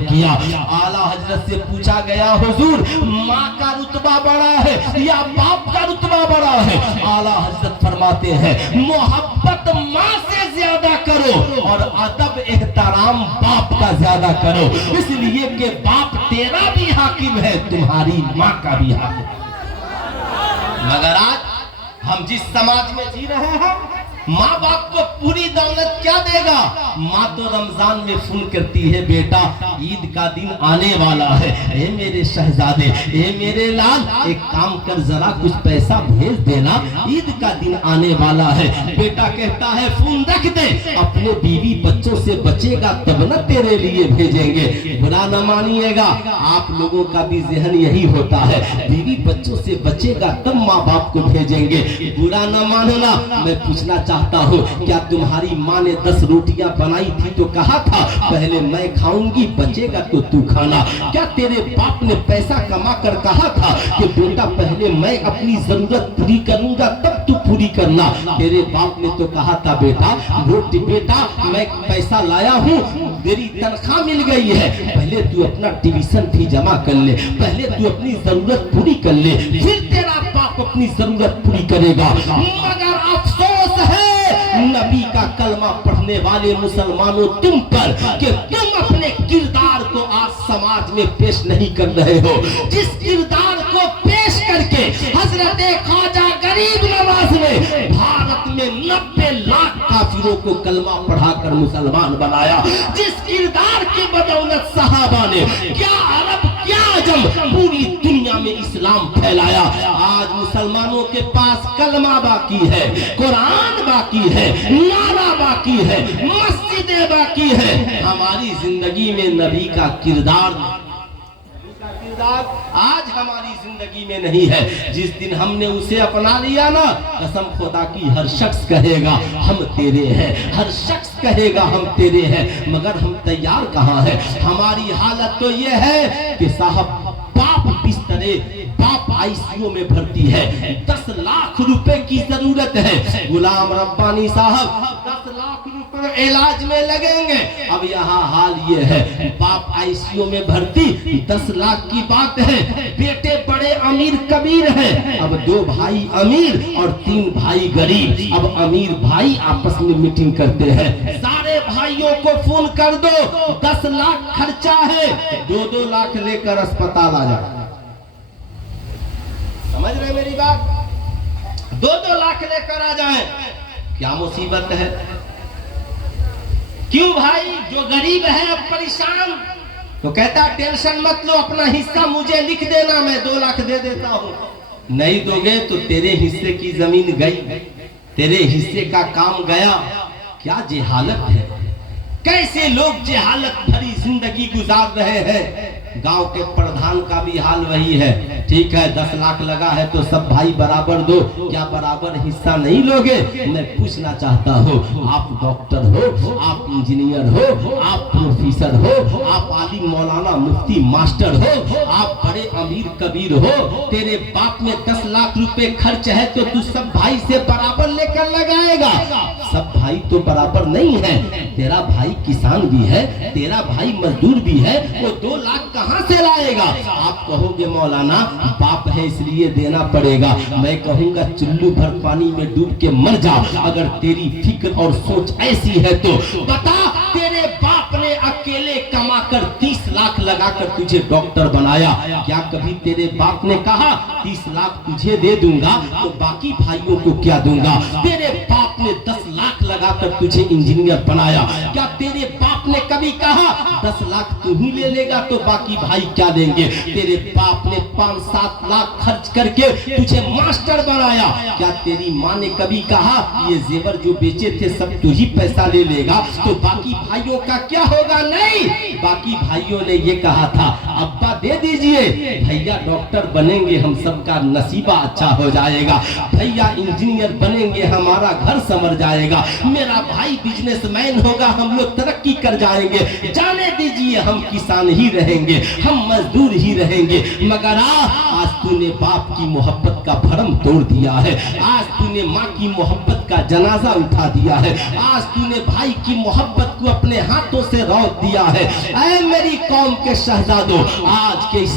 بیان کیا. اعلیٰ حضرت سے پوچھا گیا حضور ماں کا رتبہ بڑا ہے یا باپ کا رتبہ بڑا ہے؟ اعلیٰ حضرت فرماتے ہیں محبت ماں سے زیادہ کرو اور ادب احترام باپ کا زیادہ کرو، اس لیے کہ باپ تیرا بھی حاکم ہے، تمہاری ماں کا بھی حاکم ہے. مگر آج ہم جس سماج میں جی رہے ہیں ماں باپ کو پوری دولت کیا دے گا؟ ماں تو رمضان میں فون کرتی ہے بیٹا عید کا دن آنے والا ہے، اے میرے شہزادے، اے میرے لال ایک کام کر ذرا کچھ پیسہ بھیج دینا، عید کا دن آنے والا ہے. بیٹا کہتا ہے فون رکھ دے، اپنے بیوی بچوں سے بچے گا تب نہ تیرے لیے بھیجیں گے. برا نہ مانیے گا، آپ لوگوں کا بھی ذہن یہی ہوتا ہے، بیوی بچوں سے بچے گا تب ماں باپ کو بھیجیں گے. برا نہ ماننا. میں پوچھنا چاہتا ہوں کیا تمہاری ماں نے 10 روٹیاں بنائی تھی تو کہا تھا پہلے میں کھاؤں گی بچے گا تو تو کھانا؟ کیا تیرے باپ نے پیسہ کما کر کہا تھا کہ بیٹا پہلے میں اپنی ضرورت پوری کروں گا تب تو پوری کرنا؟ تیرے باپ نے تو کہا تھا بیٹا میں پیسہ لایا ہوں، میری تنخواہ مل گئی ہے، پہلے تو اپنا ٹیوشن فی جمع کر لے، پہلے تو اپنی ضرورت پوری کر لے، پھر تیرا باپ اپنی ضرورت پوری کرے گا. مگر افسوس ہے نبی کا کلمہ پڑھنے والے مسلمانوں تم پر کہ تم اپنے کردار کو آج سماج میں پیش نہیں کر رہے ہو. جس کردار کو پیش کر کے حضرت خواجہ غریب نواز نے بھارت میں 90 لاکھ کافروں کو کلمہ پڑھا کر مسلمان بنایا، جس کردار کی بدولت صحابہ نے کیا عرب کیا عجم پوری دنیا میں اسلام پھیلایا. آج مسلمانوں کے پاس کلمہ باقی ہے، قرآن باقی ہے، نعرہ باقی ہے، مسجدیں باقی ہے. ہماری زندگی میں نبی کا کردار آج ہماری زندگی میں نہیں ہے. جس دن ہم نے اسے اپنا لیا نا، قسم خدا کی ہر شخص کہے گا ہم تیرے ہیں، ہر شخص کہے گا ہم تیرے ہیں. مگر ہم تیار کہاں ہیں؟ ہماری حالت تو یہ ہے کہ صاحب باپ بسترے، باپ آئی سی یو میں بھرتی ہے، 10 لاکھ روپے کی ضرورت ہے. غلام ربانی صاحب 10 لاکھ روپے علاج میں لگیں گے. اب یہاں حال یہ ہے باپ آئی سی یو میں بھرتی، 10 لاکھ کی بات ہے، بیٹے بڑے امیر کبیر ہیں. اب 2 بھائی امیر اور 3 بھائی غریب. اب امیر بھائی آپس میں میٹنگ کرتے ہیں، سارے بھائیوں کو فون کر دو 10 لاکھ خرچہ ہے، 2 لاکھ لے کر اسپتال آ جائے. سمجھ رہے میری بات؟ 2 لاکھ لے کر آ جائیں. کیا مصیبت ہے؟ کیوں بھائی؟ جو غریب ہے اب پریشان تو کہتا ٹینشن مت لو، اپنا حصہ مجھے لکھ دینا، میں 2 لاکھ دے دیتا ہوں. نہیں دو گے تو تیرے حصے کی زمین گئی، تیرے حصے کا کام گیا. کیا جہالت ہے، کیسے لوگ جہالت بھری زندگی گزار رہے ہیں. گاؤں کے پردھان کا بھی حال وہی ہے. ٹھیک ہے 10 لاکھ لگا ہے تو سب بھائی برابر دو، کیا برابر حصہ نہیں لوگے؟ میں پوچھنا چاہتا ہوں، آپ ڈاکٹر ہو، آپ انجینئر ہو، آپ پروفیسر ہو، آپ عالم مولانا مفتی ماسٹر ہو، آپ بڑے امیر کبیر ہو، تیرے باپ میں 10 لاکھ روپے خرچ ہے تو تو سب بھائی سے برابر لے کر لگائے گا؟ سب بھائی تو برابر نہیں ہے. تیرا بھائی کسان بھی ہے، تیرا بھائی مزدور بھی ہے، وہ 2 لاکھ کہاں سے لائے گا؟ آپ کہو گے مولانا باپ ہے اس لیے دینا پڑے گا. میں کہوں گا چلو بھر پانی میں ڈوب کے مر جا. اگر تیری فکر اور سوچ ایسی ہے تو بتا، تیرے باپ نے اکیلے کما کر 30 لاکھ لگا کر تجھے ڈاکٹر بنایا، کیا کبھی تیرے باپ نے کہا 30 لاکھ تجھے دے دوں گا تو باقی بھائیوں کو کیا دوں گا؟ تیرے باپ نے 10 لاکھ لگا کر تجھے انجینئر بنایا، کیا تیرے باپ نے کبھی کہا 10 لاکھ تو ہی لے لے گا تو باقی بھائی کیا دیں گے؟ تیرے باپ نے 5-7 لاکھ خرچ کر کے تجھے ماسٹر بنایا، کیا تیری ماں نے کبھی کہا یہ زیور جو بیچے تھے سب تو ہی پیسہ لے لے گا تو باقی بھائیوں کا کیا ہوگا؟ نہیں، باقی بھائیوں نے یہ کہا تھا ابا دے دیجئے، بھیا ڈاکٹر بنیں گے ہم سب کا نصیبہ اچھا ہو جائے گا، بھیا انجینئر بنیں گے ہمارا گھر سنور جائے گا، میرا بھائی بزنس مین ہوگا ہم لوگ ترقی کر جائیں گے، جانے دیجئے ہم کسان ہی رہیں گے، ہم مزدور ہی رہیں گے۔ مگر آج تو نے باپ کی محبت کا بھرم توڑ دیا ہے، آج تو نے ماں کی محبت کا جنازہ اٹھا دیا ہے، آج تو نے بھائی کی मोहब्बत को अपने हाथों से रौंद दिया है। ऐ मेरी कौम के शहजादों, आज के इस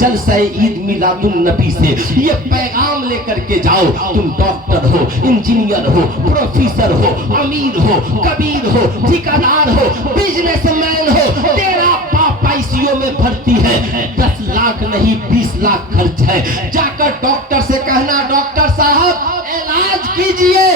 जलसे ईद मिलादुन नबी से ये पैगाम लेकर के जाओ। तुम डॉक्टर हो, इंजीनियर हो, प्रोफेसर हो, अमीर हो, कबीर हो, ठेकेदार हो, बिजनेसमैन हो, तेरा बाप आईसीयू में भर्ती है, 10 लाख नहीं 20 लाख खर्च है। जाकर डॉक्टर से कहना, डॉक्टर साहब इलाज कीजिए,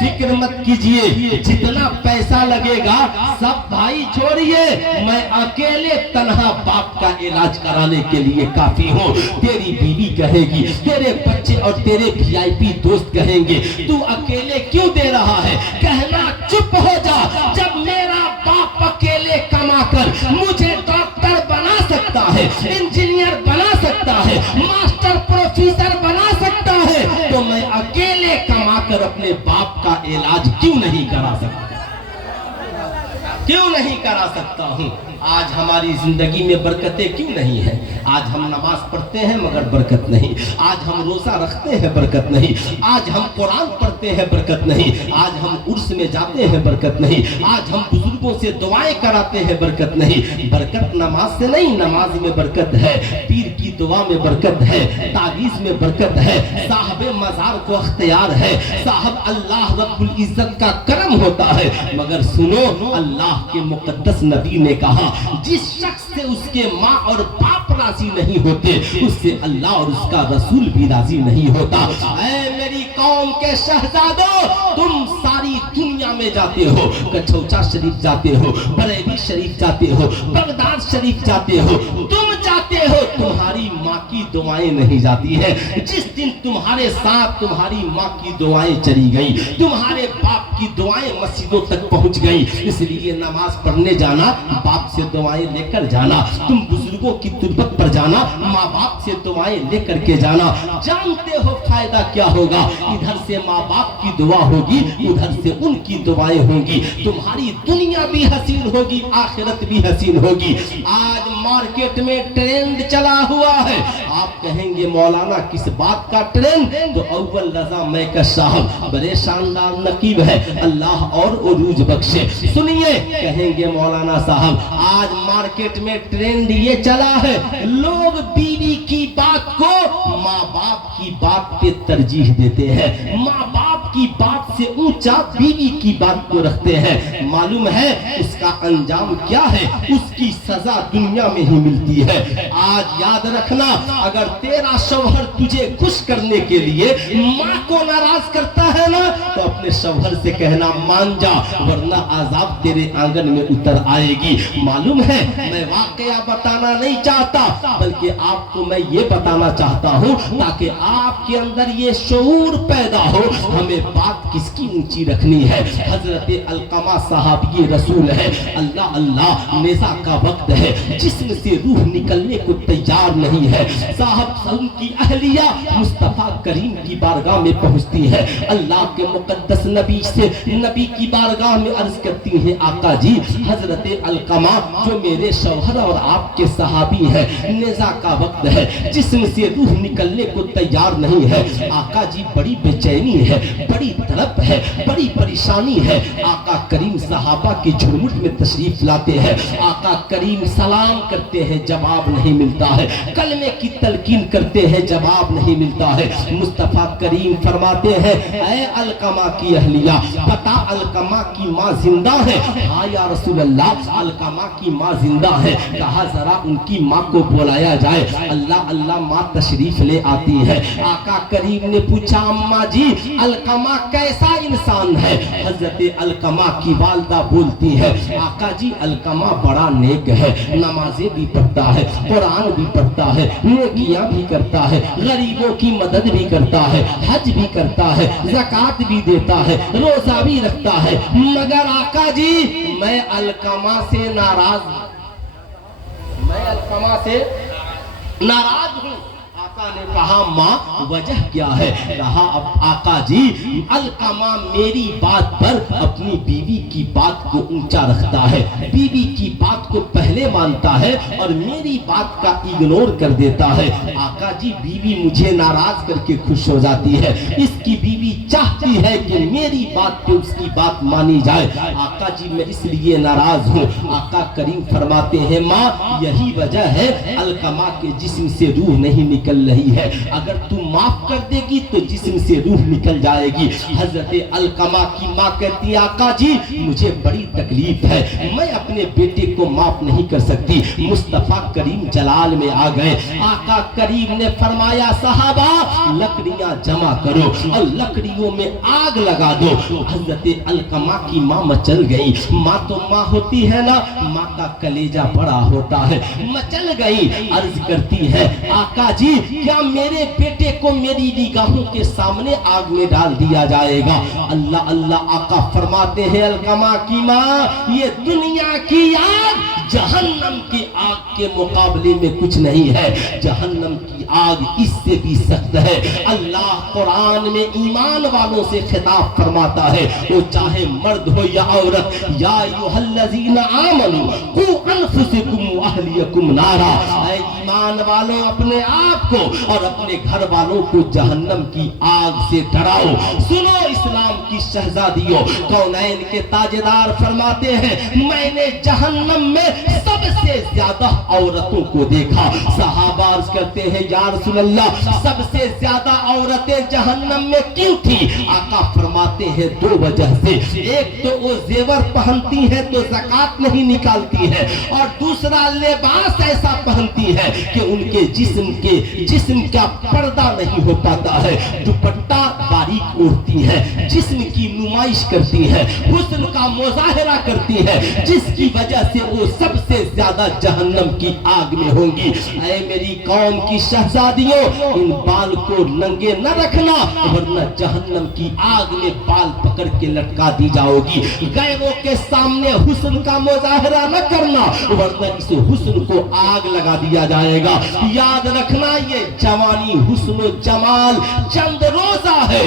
फिक्र मत कीजिए, जितना पैसा लगेगा सब भाई छोड़िए, मैं अकेले तन्हा बाप का इलाज कराने के लिए काफी हूँ। तेरी बीवी कहेगी, तेरे बच्चे और तेरे वीआईपी दोस्त कहेंगे तू अकेले क्यों दे रहा है। कहना चुप हो जा, जब मेरा बाप अकेले कमाकर मुझे डॉक्टर बना सकता है, इंजीनियर बना सकता है, मास्टर प्रोफेसर बना सकता है, तो मैं अकेले कमाकर अपने बाप का इलाज क्यों नहीं करा सकता, क्यों नहीं करा सकता हूँ। आज हमारी जिंदगी में बरकतें क्यों नहीं है। आज हम नमाज पढ़ते हैं मगर बरकत नहीं, आज हम रोजा रखते हैं बरकत नहीं, आज हम कुरान पढ़ते हैं बरकत नहीं, आज हम उर्स में जाते हैं बरकत नहीं, आज हम बुजुर्गों से दुआएं कराते हैं बरकत नहीं। बरकत नमाज से नहीं, नमाज में बरकत है, पीर की दुआ में बरकत है, तावीज़ में बरकत है, साहबे मज़ार को अख्तियार है, साहब अल्लाह रब्बुल इज्जत का करम होता है। मगर सुनो, अल्लाह के मुकद्दस नबी ने कहा, जिस शख्स से उसके माँ और बाप राजी नहीं होते, उससे अल्लाह और उसका रसूल भी राजी नहीं होता। ऐ मेरी कौम के शहजादों, तुम सारी दुनिया में जाते हो, कछौचा शरीफ जाते हो, बरेली शरीफ जाते हो, बगदाद शरीफ जाते हो, तुम जाते हो, तुम्हारी माँ की दुआएं नहीं जाती है। जिस दिन तुम्हारे साथ तुम्हारी माँ की दुआएं चली गई, तुम्हारे बाप की दुआएं मस्जिदों तक पहुंच गई, इसलिए नमाज पढ़ने जाना, बाप से दुआएं लेकर जाना, तुम बुजुर्गों की तुरबत पर जाना, माँ बाप से दुआएं लेकर के जाना। जानते हो फायदा क्या होगा, इधर से माँ बाप की दुआ होगी, उधर से उनकी दुआएं होंगी, तुम्हारी दुनिया भी हसीन होगी, आखिरत भी हसीन होगी। आज मार्केट में ट्रेंड चला हुआ है, आप कहेंगे मौलाना किस बात का ट्रेंड, तो अव्वल रजा मैका साहब बड़े शानदार नकीब है, अल्लाह और उरूज बख्शे। सुनिए, कहेंगे मौलाना साहब आज मार्केट में ट्रेंड ये चला है, लोग बीवी की बात को माँ बाप की बात पे तरजीह देते हैं, माँ बाप की बात से ऊंचा बीवी की बात को रखते हैं। मालूम है इसका अंजाम क्या है, उसकी सजा दुनिया में ही मिलती है। आज याद रखना, अगर तेरा शौहर तुझे खुश करने के लिए माँ को नाराज करता है ना, तो अपने शौहर से कहना मान जा, वरना आजाब तेरे आंगन में उतर आएगी। मालूम है, मैं वाकया बताना नहीं चाहता, बल्कि आपको मैं ये बताना चाहता हूँ ताकि आपके अंदर ये शऊर पैदा हो, हमें बात किसकी ऊंची रखनी है। हजरत अलकमा साहब ये रसूल है, अल्लाह अल्लाह नेज़ा का वक्त है, जिस्म से रूह निकलने को तैयार नहीं है। साहब उनकी अहलिया मुस्तफा करीम की बारगाह में पहुंचती है, अल्लाह के मुकद्दस नबी से नबी की बारगाह में अर्ज करती हैं, आका जी हजरत अलकमा जो मेरे शौहर और आपके सहाबी है, नेज़ा का वक्त है, जिस्म से रूह निकलने को तैयार नहीं है। आका जी बड़ी बेचैनी है, बड़ी तड़प है, बड़ी परेशानी है। आका करीम सहाबा की झुरमुट में तशरीफ लाते हैं, आका करीम सलाम करते हैं, जवाब नहीं मिलता है, कलमे की तलकीन करते हैं, जवाब नहीं मिलता है। मुस्तफा करीम फरमाते हैं, ऐ अलकमा की अहलिया, पता अलकमा की माँ जिंदा है? हाँ या रसूल अल्लाह, अलकमा की माँ जिंदा है। कहा जरा उनकी माँ को बुलाया जाए। अल्लाह अल्लाह माँ तशरीफ ले आती है। आका करीम ने पूछा, अम्मा जी अलकमा कैसा इंसान है? हजरत अलकमा की वालदा बोलती है, आका जी अलकमा बड़ा नेक है, नमाजें भी पढ़ता है, कुरान भी पढ़ता है, नेकियां भी करता है, गरीबों की मदद भी करता है, हज भी करता है, ज़कात भी देता है, रोजा भी रखता है, मगर आका जी मैं अलकमा से नाराज हूं, मैं अलकमा से नाराज हूं। آقا نے کہا ماں وجہ کیا ہے؟ کہا اب آقا جی علقمہ میری بات پر اپنی بیوی کی بات کو اونچا رکھتا ہے، بیوی کی بات کو پہلے مانتا ہے اور میری بات کا اگنور کر دیتا ہے۔ آقا جی بیوی مجھے ناراض کر کے خوش ہو جاتی ہے، اس کی بیوی چاہتی ہے کہ میری بات پہ اس کی بات مانی جائے، آقا جی میں اس لیے ناراض ہوں۔ آقا کریم فرماتے ہیں ماں یہی وجہ ہے علقمہ کے جسم سے روح نہیں نکل رہی ہے، اگر تم معاف کر دے گی تو جسم سے روح نکل جائے گی۔ حضرت علقمہ کی ماں کہتی ہے آقا جی مجھے بڑی تکلیف ہے، میں اپنے بیٹے کو معاف نہیں کر سکتی۔ مصطفیٰ کریم جلال میں آ گئے، آقا کریم نے فرمایا صحابہ لکڑیاں جمع کرو اور لکڑیوں میں آگ لگا دو۔ حضرت علقمہ کی ماں مچل گئی، ماں تو ماں ہوتی ہے نا، ماں کا کلیجہ بڑا ہوتا ہے، مچل گئی، عرض کرتی ہے آقا جی کیا میرے بیٹے کو میری نگاہوں کے سامنے آگ میں ڈال دیا جائے گا؟ اللہ اللہ آقا فرماتے ہیں علقمہ کی ماں یہ دنیا کی آگ جہنم کی آگ کے مقابلے میں کچھ نہیں ہے، جہنم کی آگ اس سے بھی سخت ہے۔ اللہ قرآن میں ایمان والوں سے خطاب فرماتا ہے، وہ چاہے مرد ہو یا عورت، یا ایھا الذین آمنوا قوا انفسکم واہلیکم نارا، اے ایمان والوں اپنے آپ کو اور اپنے گھر والوں کو جہنم کی آگ سے ڈراؤ۔ سنو اسلام کی شہزادیوں، کونین کے تاجدار فرماتے ہیں میں نے جہنم میں سب سے زیادہ عورتوں کو دیکھا۔ صحابہ عرض کرتے ہیں یا رسول اللہ سب سے زیادہ عورتیں جہنم میں کیوں تھی؟ آقا فرماتے ہیں دو وجہ سے، ایک تو وہ زیور پہنتی ہے تو زکوٰۃ نہیں نکالتی ہے، اور دوسرا لباس ایسا پہنتی ہے کہ ان کے جسم کا پردہ نہیں ہو پاتا ہے، دوپٹہ باریک اوڑھتی ہے، جسم کی نمائش کرتی ہے، حسن کا مظاہرہ کرتی ہے، جس کی وجہ سے وہ سب سے زیادہ جہنم کی آگ میں ہوں گی۔ اے میری قوم کی شہزادیوں ان بال کو ننگے نہ رکھنا ورنہ جہنم کی آگ میں بال پکڑ کے لٹکا دی جاؤ گی۔ غیروں کے سامنے حسن کا مظاہرہ نہ کرنا ورنہ اس حسن کو آگ لگا دیا جائے گا۔ یاد رکھنا یہ جوانی حسن و جمال چند روزہ ہے،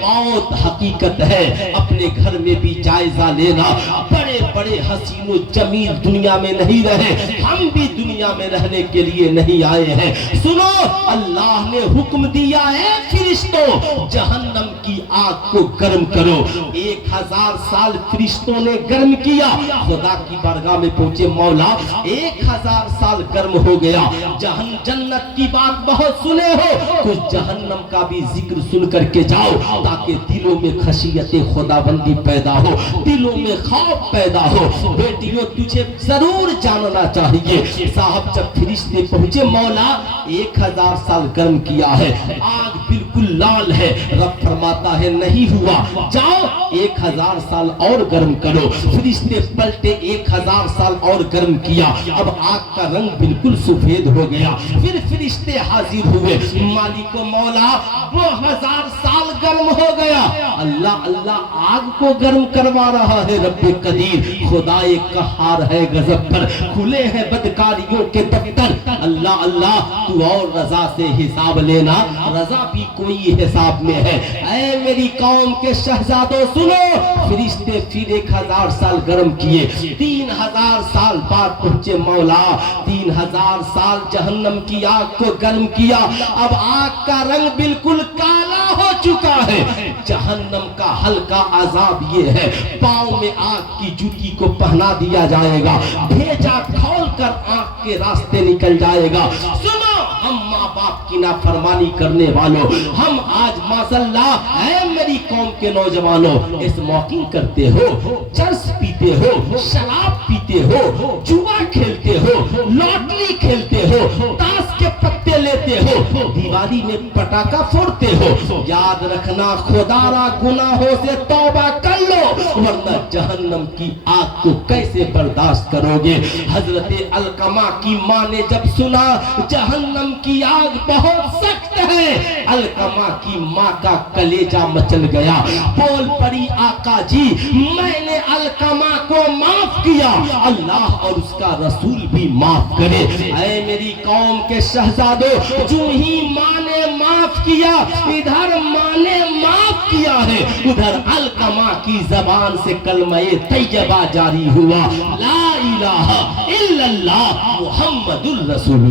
موت حقیقت ہے۔ اپنے گھر میں بھی جائزہ لینا، بڑے بڑے حسین و جمیل دنیا میں نہیں رہے، ہم بھی دنیا میں رہنے کے لیے نہیں آئے ہیں۔ سنو اللہ نے حکم دیا ہے فرشتوں جہنم کی آگ کو گرم کرو۔ 1000 سال فرشتوں نے گرم کیا، خدا کی بارگاہ میں پہنچے مولا 1000 سال گرم ہو گیا، جنت کی بات بہت سنے ہو، کچھ جہنم کا بھی ذکر سن کر کے جاؤ تاکہ دلوں میں خشیت خداوندی پیدا ہو، دلوں میں خوف پیدا ہو۔ بیٹیوں تجھے ضرور جاننا چاہیے، صاحب جب فرشتے پہنچے مولا 1000 سال گرم کیا ہے، آگ بالکل لال ہے، رب فرماتا ہے نہیں ہوا، جاؤ 1000 سال اور گرم کرو۔ فرشتے پلٹے 1000 سال اور گرم کیا، اب آگ کا رنگ بالکل سفید ہو گیا۔ پھر فرشتے حاضر ہوئے، مالک و مولا 2000 سال گرم ہو گیا، اللہ اللہ آگ کو گرم کروا رہا ہے رب قدیر، خدا قہار ہے غضب پر، کھلے ہیں بدکاریوں کے دفتر، اللہ اللہ تو اور رضا سے حساب لینا، رضا بھی کوئی حساب میں ہے۔ اے میری قوم کے شہزادوں سنو، فرشتے پھر 1000 سال گرم کیے، 3000 سال بعد پہنچے مولا، 3000 سال جہنم کی آگ کو گرم کیا، اب آگ کا رنگ بالکل کالا ہو چکا ہے۔ جہنم کا ہلکا عذاب یہ ہے، پاؤں میں آگ کی جوتی کو پہنا دیا جائے گا، بھیجا کھول کر آنکھ کے راستے نکل جائے گا۔ سنو ہم ماں باپ کی نافرمانی کرنے والوں، ہم آج ماشاءاللہ اے میری قوم کے نوجوانوں اسموکنگ کرتے ہو، چرس پیتے ہو، شراب پیتے ہو، جوا کھیلتے ہو، لاٹری کھیلتے ہو، تاش کے پتے لیتے ہو، دیوالی میں پٹاخہ پھوڑتے ہو، یاد رکھنا خدارا گناہوں سے توبہ کر لو ورنہ جہنم کی آگ کو کیسے برداشت کرو گے۔ حضرت علقمہ کی ماں نے جب سنا جہنم کی آگ بہت سخت ہے، علقمہ کی ماں کا کلیجہ مچل گیا، بول پڑی آقا جی میں نے علقمہ کو معاف کیا، اللہ اور اس کا رسول بھی معاف کرے۔ اے میری قوم کے شہزادوں والوں، جو ہی ماں نے معاف کیا ادھر ماں نے معاف کیا ہے، ادھر علقمہ کی زبان سے کلمہ طیبہ جاری ہوا، لا الہ الا اللہ محمد الرسول۔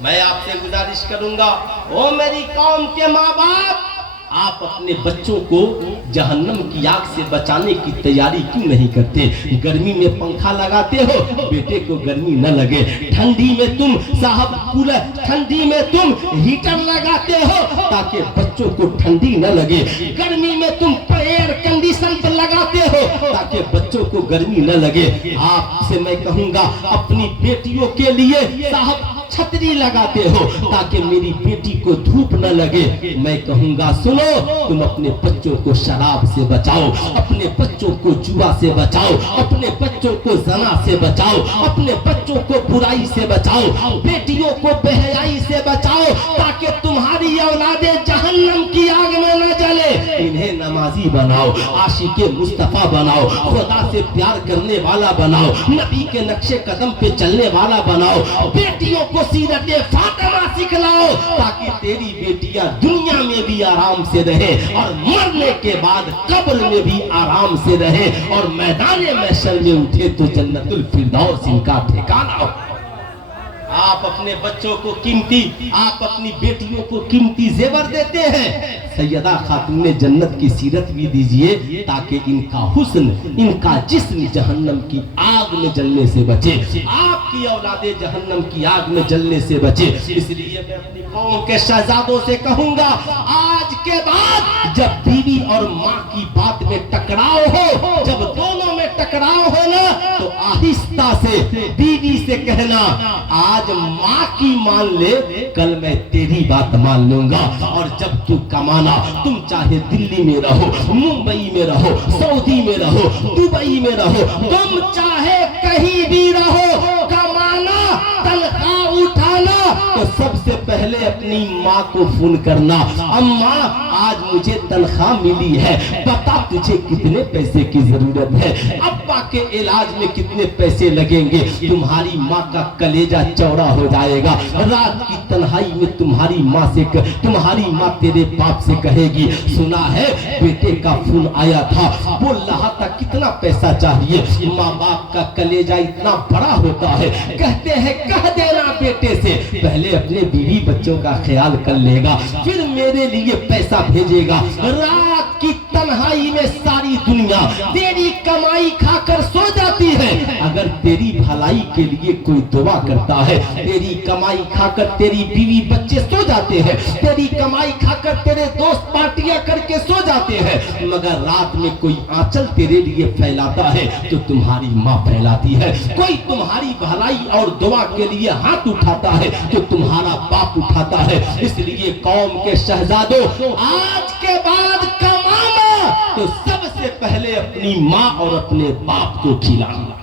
میں آپ سے گزارش کروں گا، او میری قوم کے ماں باپ، آپ اپنے بچوں کو جہنم کی آگ سے بچانے کی تیاری کیوں نہیں کرتے؟ گرمی میں پنکھا لگاتے ہو، بیٹے کو گرمی نہ لگے، ٹھنڈی میں تم صاحب کولر، ٹھنڈی میں تم ہیٹر لگاتے ہو تاکہ بچوں کو ٹھنڈی نہ لگے، گرمی میں تم ایئر کنڈیشن لگاتے ہو تاکہ بچوں کو گرمی نہ لگے۔ آپ سے میں کہوں گا اپنی بیٹیوں کے لیے صاحب چھتری لگاتے ہو تاکہ میری بیٹی کو دھوپ نہ لگے۔ میں کہوں گا سنو، تم اپنے بچوں کو شراب سے بچاؤ، اپنے بچوں کو جوا سے بچاؤ، اپنے بچوں کو زنا سے بچاؤ، اپنے بچوں کو برائی سے بچاؤ، بیٹیوں کو بے حیائی سے بچاؤ تاکہ تمہاری اولادیں جہنم کی آگ میں نہ جلے۔ انہیں نمازی بناؤ، عاشق مصطفیٰ بناؤ، خدا سے پیار کرنے والا بناؤ، نبی کے نقش قدم پہ چلنے والا بناؤ، بیٹیوں کو سیرت فاطمہ سکھلاؤ تاکہ تیری بیٹیاں دنیا میں بھی آرام سے رہے اور مرنے کے بعد قبر میں بھی آرام سے رہے اور میدان محشر میں اٹھے تو جنت الفردوس ان کا ٹھکانہ ہو۔ آپ اپنے بچوں کو قیمتی، آپ اپنی بیٹیوں کو قیمتی زیور دیتے ہیں، سیدہ خاتون جنت کی سیرت بھی دیجئے تاکہ ان کا حسن، ان کا جسم جہنم کی آگ میں جلنے سے بچے، آپ کی اولادیں جہنم کی آگ میں جلنے سے بچے۔ اس لیے میں اپنی قوم کے شہزادوں سے کہوں گا، آج کے بعد جب بیوی اور ماں کی بات میں ٹکراؤ ہو، جب دونوں میں ٹکراؤ ہو نا تو آہستہ سے بیوی سے کہنا آج ماں کی مان لے، کل میں تیری بات مان لوں گا، اور جب تو کمانا، تم چاہے دلی میں رہو، ممبئی میں رہو، سعودی میں رہو، دبئی میں رہو، تم چاہے کہیں بھی رہو، کمانا، تنخواہ اٹھانا تو سب سے پہلے اپنی ماں کو فون کرنا، اماں آج مجھے تنخواہ ملی ہے، بتا تجھے کتنے پیسے کی ضرورت ہے، ابا کے علاج میں کتنے پیسے لگیں گے۔ تمہاری ماں کا کلیجہ چوڑا ہو جائے گا، رات کی تنہائی میں تمہاری ماں تیرے باپ سے کہے گی، سنا ہے بیٹے کا فون آیا تھا، بول رہا تھا کتنا پیسہ چاہیے۔ ماں باپ کا کلیجہ اتنا بڑا ہوتا ہے، کہتے ہیں کہہ دینا بیٹے سے، پہلے اپنے بیوی بچوں کا خیال کر لے گا، پھر میرے لیے پیسہ بھیجے گا۔ رات کی تنہائی میں ساری دنیا تیری کمائی کھا کر سو جاتی ہے، اگر تیری بھلائی کے لیے کوئی دعا کرتا ہے، تیری کمائی کھا کر تیری بیوی بچے سو جاتے ہیں، تیری کمائی کھا کر تیرے دوست پارٹیاں کر کے سو جاتے ہیں، مگر رات میں کوئی آنچل تیرے لیے پھیلاتا ہے تو تمہاری ماں پھیلاتی ہے، کوئی تمہاری بھلائی اور دعا کے لیے ہاتھ اٹھاتا ہے تو تمہارا باپ اٹھاتا ہے۔ اس لیے قوم کے شہزادوں، آج کے بعد کمانا تو سب سے پہلے اپنی ماں اور اپنے باپ کو کھلانا۔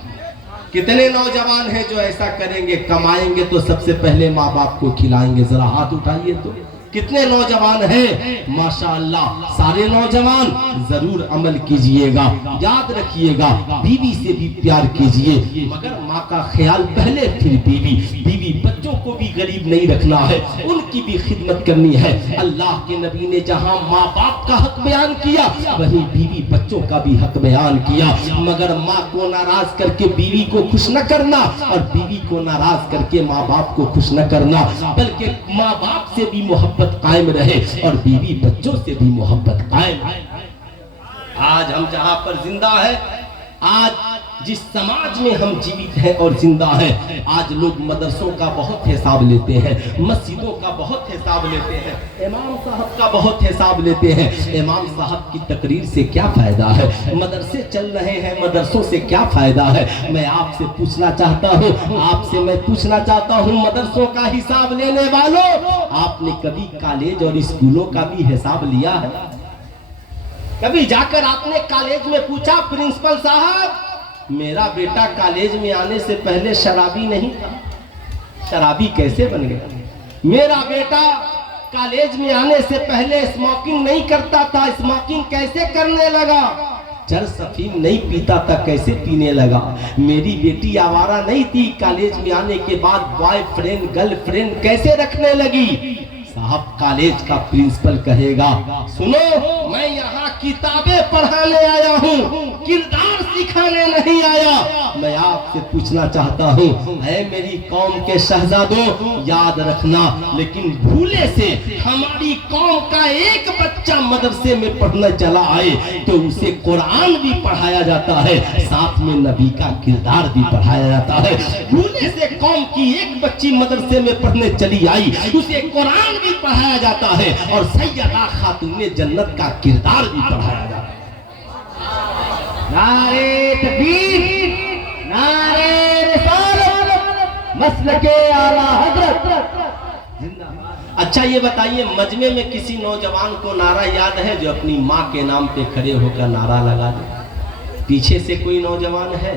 کتنے نوجوان ہیں جو ایسا کریں گے، کمائیں گے تو سب سے پہلے ماں باپ کو کھلائیں گے؟ ذرا ہاتھ اٹھائیے تو کتنے نوجوان ہیں؟ ماشاءاللہ سارے نوجوان ضرور عمل کیجئے گا، یاد رکھیے گا بیوی سے بھی پیار کیجئے، مگر ماں کا خیال پہلے پھر بیوی بچوں کو بھی غریب نہیں رکھنا ہے، ان کی بھی خدمت کرنی ہے۔ اللہ کے نبی نے جہاں ماں باپ کا حق بیان کیا وہیں بیوی بچوں کا بھی حق بیان کیا، مگر ماں کو ناراض کر کے بیوی کو خوش نہ کرنا اور بیوی کو ناراض کر کے ماں باپ کو خوش نہ کرنا، بلکہ ماں باپ سے بھی محبت قائم رہے اور بیوی بچوں سے بھی محبت قائم ہے۔ آج ہم جہاں پر زندہ ہیں، آج جس سماج میں ہم جیوت ہیں اور زندہ ہیں، آج لوگ مدرسوں کا بہت حساب لیتے ہیں، مسجدوں کا بہت حساب لیتے ہیں، امام صاحب کا بہت حساب لیتے ہیں۔ امام صاحب کی تقریر سے کیا فائدہ ہے؟ مدرسے چل رہے ہیں، مدرسوں سے کیا فائدہ ہے؟ میں آپ سے پوچھنا چاہتا ہوں، آپ سے میں پوچھنا چاہتا ہوں، مدرسوں کا حساب لینے والوں، آپ نے کبھی کالج اور اسکولوں کا بھی حساب لیا ہے؟ کبھی جا کر آپ نے کالج میں پوچھا، پرنسپل صاحب میرا بیٹا کالج میں آنے سے پہلے شرابی نہیں تھا، شرابی کیسے بن گیا؟ میرا بیٹا کالج میں آنے سے پہلے اسموکنگ نہیں کرتا تھا، اسموکنگ کیسے کرنے لگا؟ चर्स अफीम नहीं पीता था कैसे पीने लगा। मेरी बेटी आवारा नहीं थी, कॉलेज में आने के बाद बॉयफ्रेंड गर्लफ्रेंड कैसे रखने लगी। साहब कॉलेज का प्रिंसिपल कहेगा सुनो मैं यहाँ किताबें पढ़ाने आया हूँ, किरदार सिखाने नहीं आया। मैं आपसे पूछना चाहता हूँ ऐ मेरी कौम के शहजादों, याद रखना लेकिन भूले से हमारी कौम का एक बच्चा मदरसे में पढ़ने चला आए तो उसे कुरान भी पढ़ाया जाता है, साथ में नबी का किरदार भी पढ़ाया जाता है। भूले से कौम की एक बच्ची मदरसे में पढ़ने चली आई, उसे कुरान भी पढ़ाया जाता है और सैयदा खातूने जन्नत का किरदार भी पढ़ाया जाता है। नारे तकबीर, नारे रिसालत, मसलके आला हजरत जिंदाबाद। अच्छा ये बताइए मजमे में किसी नौजवान को नारा याद है जो अपनी माँ के नाम पे खड़े होकर नारा लगा दे? पीछे से कोई नौजवान है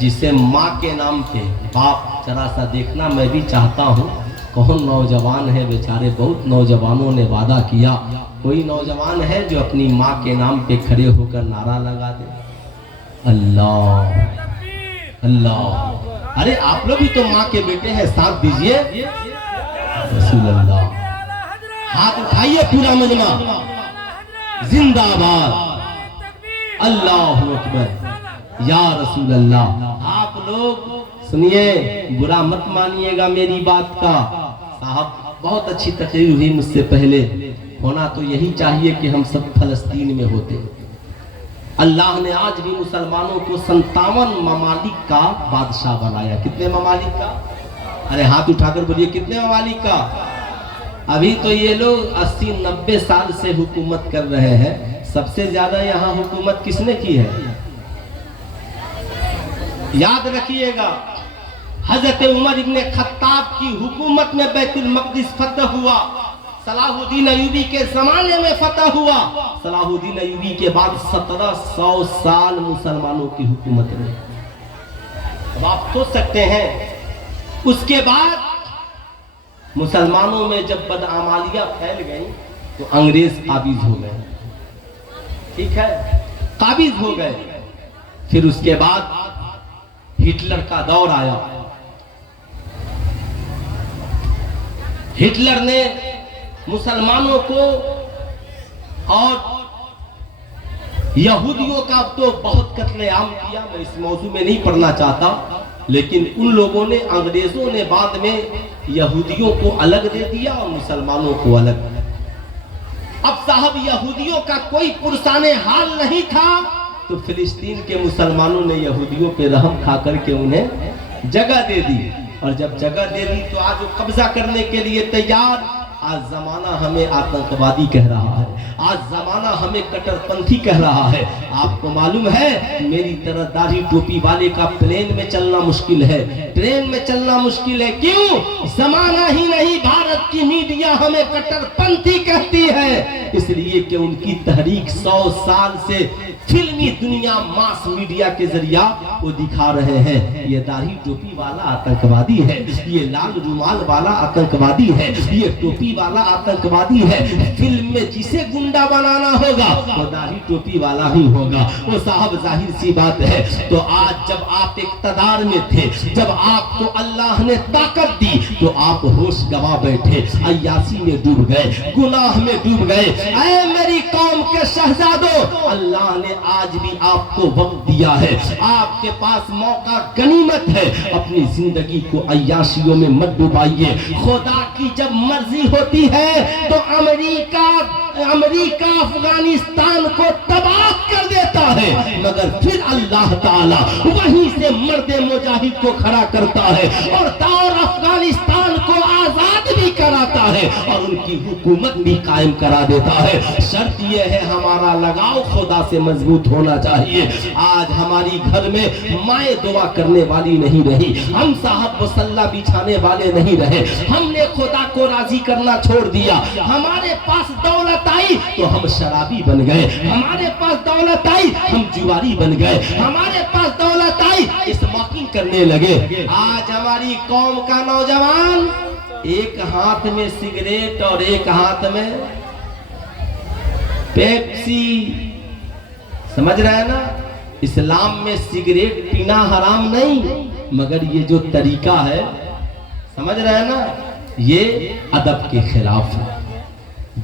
जिसे माँ के नाम पे, बाप जरा सा देखना मैं भी चाहता हूँ कौन नौजवान है। बेचारे बहुत नौजवानों ने वादा किया, कोई नौजवान है जो अपनी माँ के नाम पे खड़े होकर नारा लगा दे? अल्लाह अल्लाह। अरे आप लोग भी तो माँ के बेटे हैं, साथ दीजिए। रसूल अल्लाह, हाथ उठाइए पूरा मजमा, जिंदाबाद, अल्लाह अकबर, या रसूल अल्लाह। आप लोग सुनिए, बुरा मत मानिएगा मेरी बात का। साहब बहुत अच्छी तकरीर हुई मुझसे पहले, होना तो यही चाहिए कि हम सब फलस्तीन में होते। अल्लाह ने आज भी मुसलमानों को 57 ममालिक का बादशाह बनाया। कितने ममालिक का? अरे हाथ उठाकर बोलिए कितने ममालिक का? अभी तो ये लोग 80-90 साल से हुकूमत कर रहे हैं। सबसे ज्यादा यहाँ हुकूमत किसने की है? याद रखिएगा, हजरत उमर इब्ने खत्ताब की हुकूमत में बैतुल मक़दिस फतह हुआ। सलाहुद्दीन अय्यूबी के जमाने में फतह हुआ। सलाहुद्दीन अय्यूबी के बाद 1700 साल मुसलमानों की हुकूमत रही। अब आप सोच सकते हैं उसके बाद मुसलमानों में जब बदआमालियां फैल गई तो अंग्रेज काबिज हो गए। ठीक है, काबिज हो गए। फिर उसके बाद हिटलर का दौर आया। हिटलर ने मुसलमानों को और यहूदियों का तो बहुत कत्लेआम किया। मैं इस मौजू में नहीं पढ़ना चाहता, लेकिन उन लोगों ने, अंग्रेजों ने बाद में यहूदियों को अलग दे दिया और मुसलमानों को अलग। अब साहब यहूदियों का कोई पुरसाने हाल नहीं था तो फिलिस्तीन के मुसलमानों ने यहूदियों पे रहम खा करके उन्हें जगह दे दी। और जब जगह दे दी तो आज वो कब्जा करने के लिए तैयार। आज जमाना हमें आतंकवादी कह रहा है, आज जमाना हमें कट्टरपंथी कह रहा है। आपको मालूम है मेरी तरह दाढ़ी टोपी वाले का प्लेन में चलना मुश्किल है, ट्रेन में चलना मुश्किल है। क्यों? जमाना ही नहीं, भारत की मीडिया हमें कट्टरपंथी कहती है, इसलिए कि उनकी तहरीक 100 साल से फिल्मी दुनिया मास मीडिया के जरिया वो दिखा रहे हैं ये दाढ़ी टोपी वाला आतंकवादी है, ये लाल रुमाल वाला आतंकवादी है, ये टोपी वाला आतंकवादी है। फिल्म में जिसे गुंडा बनाना होगा वो दाढ़ी टोपी वाला ही होगा। वो साहब जाहिर सी बात है। तो आज जब आप इक़्तिदार में थे, जब आपको अल्लाह ने ताकत दी तो आप होश गवा बैठे, अय्यासी में डूब गए, गुनाह में डूब गए। ऐ मेरी कौम के शहजादों, अल्लाह ने आज भी आपको वक्त दिया है, आपके पास मौका गनीमत है। अपनी जिंदगी को अय्याशियों में मत डुबाइए। खुदा की जब मर्जी होती है तो अमेरिका अफगानिस्तान को तबाह कर देता है, मगर फिर अल्लाह ताला वहीं से मर्दे मुजाहिद को खड़ा करता है और अफगानिस्तान को आजाद भी कराता है और उनकी हुकूमत भी कायम करा देता है। शर्त यह है हमारा लगाव खुदा से मजबूत होना चाहिए। आज हमारी घर में माए दुआ करने वाली नहीं रही, हम साहब मुसल्ला बिछाने वाले नहीं रहे, हमने खुदा को राजी करना छोड़ दिया। हमारे पास दौलत आई तो हम शराबी बन गए, हमारे पास दौलत आई हम जुआरी बन गए, हमारे पास दौलत आई स्मोकिंग करने लगे। आज हमारी कौम का नौजवान एक हाथ में सिगरेट और एक हाथ में पेप्सी, سمجھ رہے ہیں نا؟ اسلام میں سگریٹ پینا حرام نہیں، مگر یہ جو طریقہ ہے، سمجھ رہے ہیں نا، یہ ادب کے خلاف ہے۔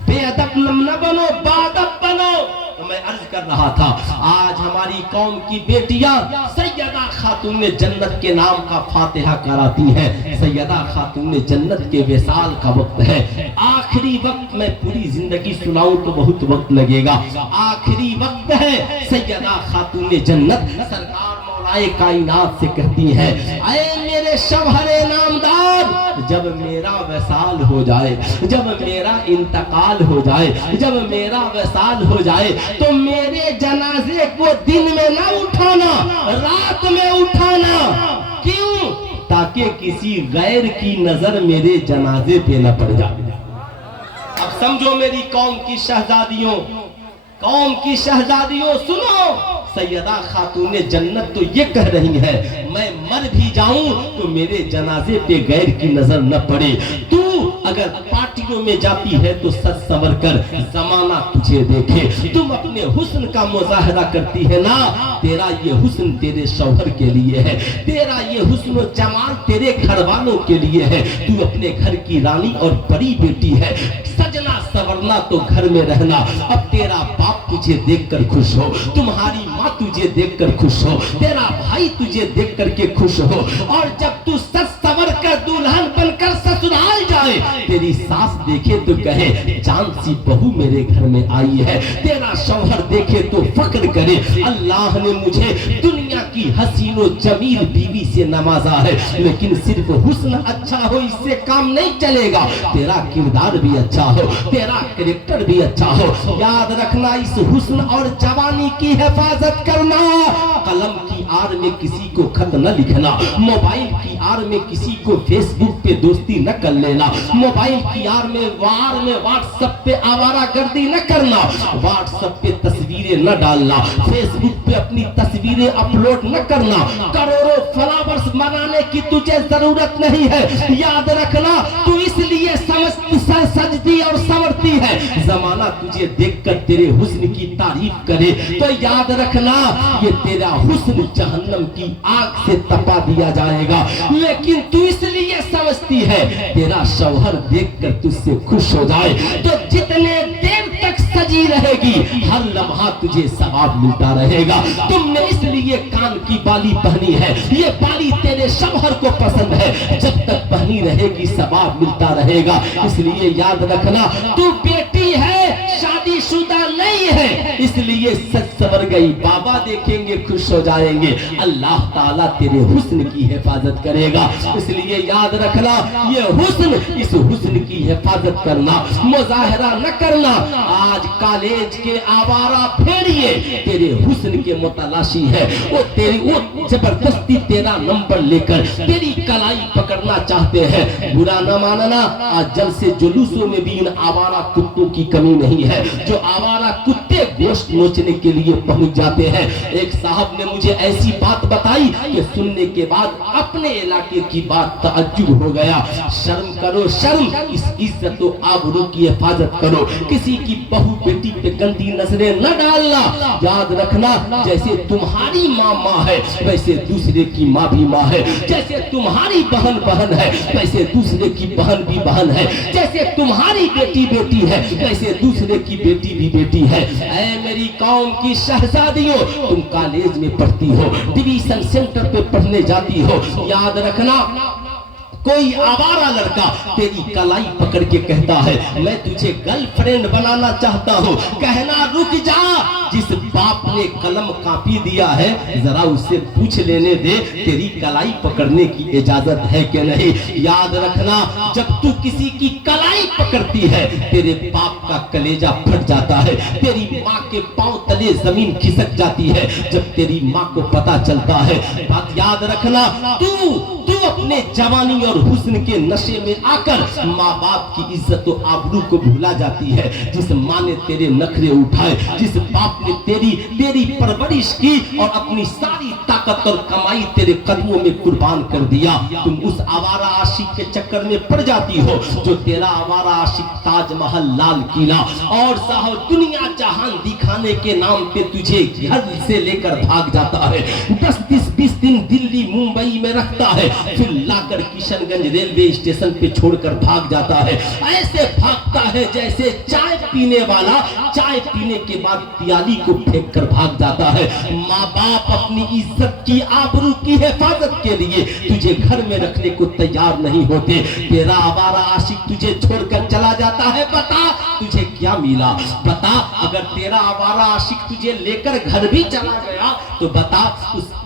بے ادب نہ بنو، باادب بنو۔ تو میں عرض کر رہا تھا، آج ہماری قوم کی بیٹیاں سیدہ خاتون جنت کے نام کا فاتحہ کراتی ہیں۔ سیدہ خاتون جنت کے وصال کا وقت ہے، آخری وقت۔ میں پوری زندگی سناؤں تو بہت وقت لگے گا۔ آخری وقت ہے، سیدہ خاتون جنت سرکار مولا کائنات سے کہتی ہیں، اے میرے شوہر نامدار، جب میرا وصال ہو جائے، جب میرا انتقال ہو جائے، جب میرا وصال ہو جائے تو میرے جنازے کو دن میں نہ اٹھانا، رات میں اٹھانا۔ کیوں؟ تاکہ کسی غیر کی نظر میرے جنازے پہ نہ پڑ جائے۔ اب سمجھو میری قوم کی شہزادیوں، قوم کی شہزادیوں سنو، سیدہ خاتون جنت تو یہ کہہ رہی ہے، میں مر بھی جاؤں تو میرے جنازے پہ غیر کی نظر نہ پڑے۔ تو اگر پارٹیوں میں جاتی ہے تو سج سنور کر زمانہ تجھے دیکھے۔ تم اپنے حسن کا مظاہرہ کرتی ہے نا، تیرا یہ حسن تیرے شوہر کے لیے ہے، تیرا یہ حسن و جمال تیرے گھر والوں کے لیے ہے۔ تو اپنے گھر کی رانی اور بڑی بیٹی ہے، سجنا سورنا تو گھر میں رہنا۔ اب تیرا باپ تجھے دیکھ کر خوش ہو، تمہاری ماں تجھے دیکھ کر خوش ہو، تیرا بھائی تجھے دیکھ کر کے خوش ہو، اور جب تو سج سنور کر دلہن بن کر سسرال جائے، تیری ساس دیکھے تو کہے چاند سی بہو میرے گھر میں آئی ہے، تیرا شوہر دیکھے تو فخر کرے اللہ نے مجھے دنیا کی حسین و جمیل بیوی سے نوازا ہے۔ لیکن صرف حسن اچھا ہو اس سے کام نہیں چلے گا، تیرا کردار بھی اچھا ہو، تیرا کریکٹر بھی اچھا ہو۔ یاد رکھنا، اس حسن اور جوانی کی حفاظت کرنا۔ قلم کی آڑ میں کسی کو خط نہ لکھنا، موبائل کی آڑ میں کسی کو فیس بک پہ دوستی نہ کر لینا، موبائل کی آڑ میں واٹس ایپ پہ آوارہ گردی نہ کرنا، واٹس ایپ پہ تصویریں نہ ڈالنا، فیس بک پہ اپنی تصویریں اپلوڈ نہ کرنا۔ کروڑوں فالوورز بنانے کی تجھے ضرورت نہیں ہے۔ یاد رکھنا، تو اس لیے سجتی اور سنورتی ہے، زمانہ تجھے دیکھ کر تیرے حسن کی تعریف کرے تو یاد رکھنا یہ تیرا حسن جہنم کی آگ سے تپا دیا جائے گا۔ لیکن تو اس لیے سمجھتی ہے تیرا شوہر دیکھ کر تجھ سے خوش ہو جائے، تو جتنے دیر تک سجی رہے گی ہر لمحہ تجھے ثواب ملتا رہے گا۔ تم نے اس لیے کان کی بالی پہنی ہے، یہ بالی تیرے شوہر کو پسند ہے، جب تک پہنی رہے گی ثواب ملتا رہے گا۔ اس لیے یاد رکھنا، تو بیٹی ہے، شادی شدہ نہیں ہے، اس لیے سج سنور گئی، بابا دیکھیں گے خوش ہو جائیں گے، اللہ تعالیٰ تیرے حسن کی حفاظت کرے گا۔ اس لیے یاد رکھنا، یہ حسن، اس حسن کی حفاظت کرنا، مظاہرہ نہ کرنا۔ آج کالج کے آوارہ پھیڑیے تیرے حسن کے متلاشی ہے، وہ زبردستی تیرا نمبر لے کر تیری کلائی پکڑنا چاہتے ہیں۔ برا نہ ماننا، آج جلسے جلوسوں میں بھی ان آوارہ کتوں کی کمی نہیں ہے، جو آوارہ کتے گوشت نوچنے کے لیے پہنچ جاتے ہیں۔ ایک صاحب نے مجھے ایسی بات بتائی کہ سننے کے بعد اپنے علاقے کی بات تعجب ہو گیا۔ شرم کرو، شرم، اس عزت و آبرو کی حفاظت کرو، کسی کی بہو بیٹی پہ گندی نظریں نہ ڈالنا۔ یاد رکھنا، جیسے تمہاری ماں ماں ہے ویسے دوسرے کی ماں بھی ماں ہے، جیسے تمہاری بہن بہن ہے ویسے دوسرے کی بہن بھی بہن ہے، جیسے تمہاری بیٹی بیٹی ہے ویسے دوسرے کی بیٹی بھی بیٹی ہے۔ اے میری قوم کی شہزادیوں، تم کالج میں پڑھتی ہو، ڈویژن سینٹر پہ پڑھنے جاتی ہو، یاد رکھنا کوئی آوارہ لڑکا تیری کلائی پکڑ کے کہتا ہے میں تجھے گرل فرینڈ بنانا چاہتا ہوں، کہنا رک جا، جس باپ نے قلم کاپی دیا ہے ذرا اس سے پوچھ لینے دے تیری کلائی پکڑنے کی اجازت ہے کہ نہیں۔ یاد رکھنا، جب تو کسی کی کلائی پکڑتی ہے تیرے باپ کا کلیجہ پھٹ جاتا ہے، تیری ماں کے پاؤں تلے زمین کھسک جاتی ہے۔ جب تیری ماں کو پتا چلتا ہے، بات یاد رکھنا، تو अपने जवानी और हुस्न के नशे में आकर माँ बाप की इज्जत और आबरू को भूला जाती है। जिस माँ ने तेरे नखरे उठाए, जिस बाप ने तेरी परवरिश की और अपनी सारी ताकत और कमाई तेरे कदमों में कुर्बान कर दिया, तुम उस आवारा आशिक के चक्कर में पड़ जाती हो जो तेरा आवारा आशिक ताजमहल, लाल किला और साहब दुनिया जहान दिखाने के नाम पे तुझे घर से लेकर भाग जाता है। 10-20 दिन दिल्ली मुंबई में रखता है, फिर लाकर किशनगंज रेलवे स्टेशन पे छोड़कर भाग जाता है। ऐसे भागता है जैसे चाय पीने वाला चाय पीने के बाद प्याली को फेंक कर भाग जाता है। माँ बाप अपनी इज्जत की, आबरू की हिफाजत के लिए तुझे घर में रखने को तैयार नहीं होते। तेरा आवारा आशिक तुझे छोड़कर चला जाता है, बता तुझे क्या मिला? बता, अगर तेरा आवारा आशिक तुझे लेकर घर भी चला गया तो बता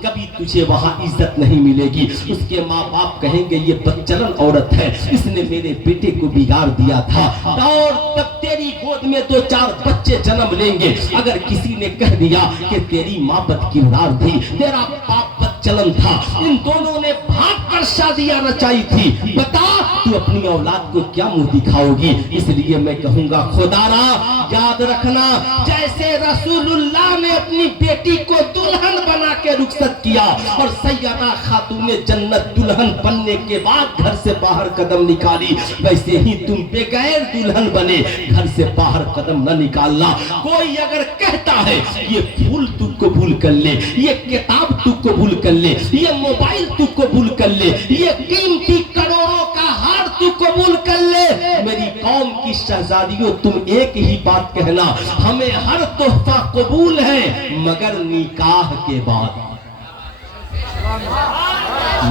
कभी तुझे वहां इज्जत नहीं मिलेगी। उसके माँ बाप कहेंगे ये बदचलन औरत है, इसने मेरे बेटे को बिगाड़ दिया था। और तब तेरी गोद में 2-4 बच्चे जन्म लेंगे। अगर किसी ने कह दिया कि तेरी माँ बदकिरदार थी, तेरा बाप बदचलन था, इन दोनों ने भाग कर शादियां रचाई थी, बता तू अपनी औलाद को क्या मुंह दिखाओगी? इसलिए मैं कहूंगा खुदारा याद रखना, जैसे रसूलुल्लाह ने अपनी बेटी को दुल्हन बना के रुखसत किया और सैयदा खातूने जन्नत दुल्हन बनने के बाद घर से बाहर कदम निकाली, वैसे ही तुम बेगैर दुल्हन बने घर से बाहर कदम न निकालना। कोई अगर कहता है ये फूल तू कबूल कर ले, ये किताब तू कबूल कर ले, ये मोबाइल तू कबूल कर ले, ये कीमती करोड़ों का हार तू कबूल कर ले, मेरी कौम की शहजादियों तुम एक ही बात कहना, हमें हर तोहफा कबूल है मगर निकाह के बाद।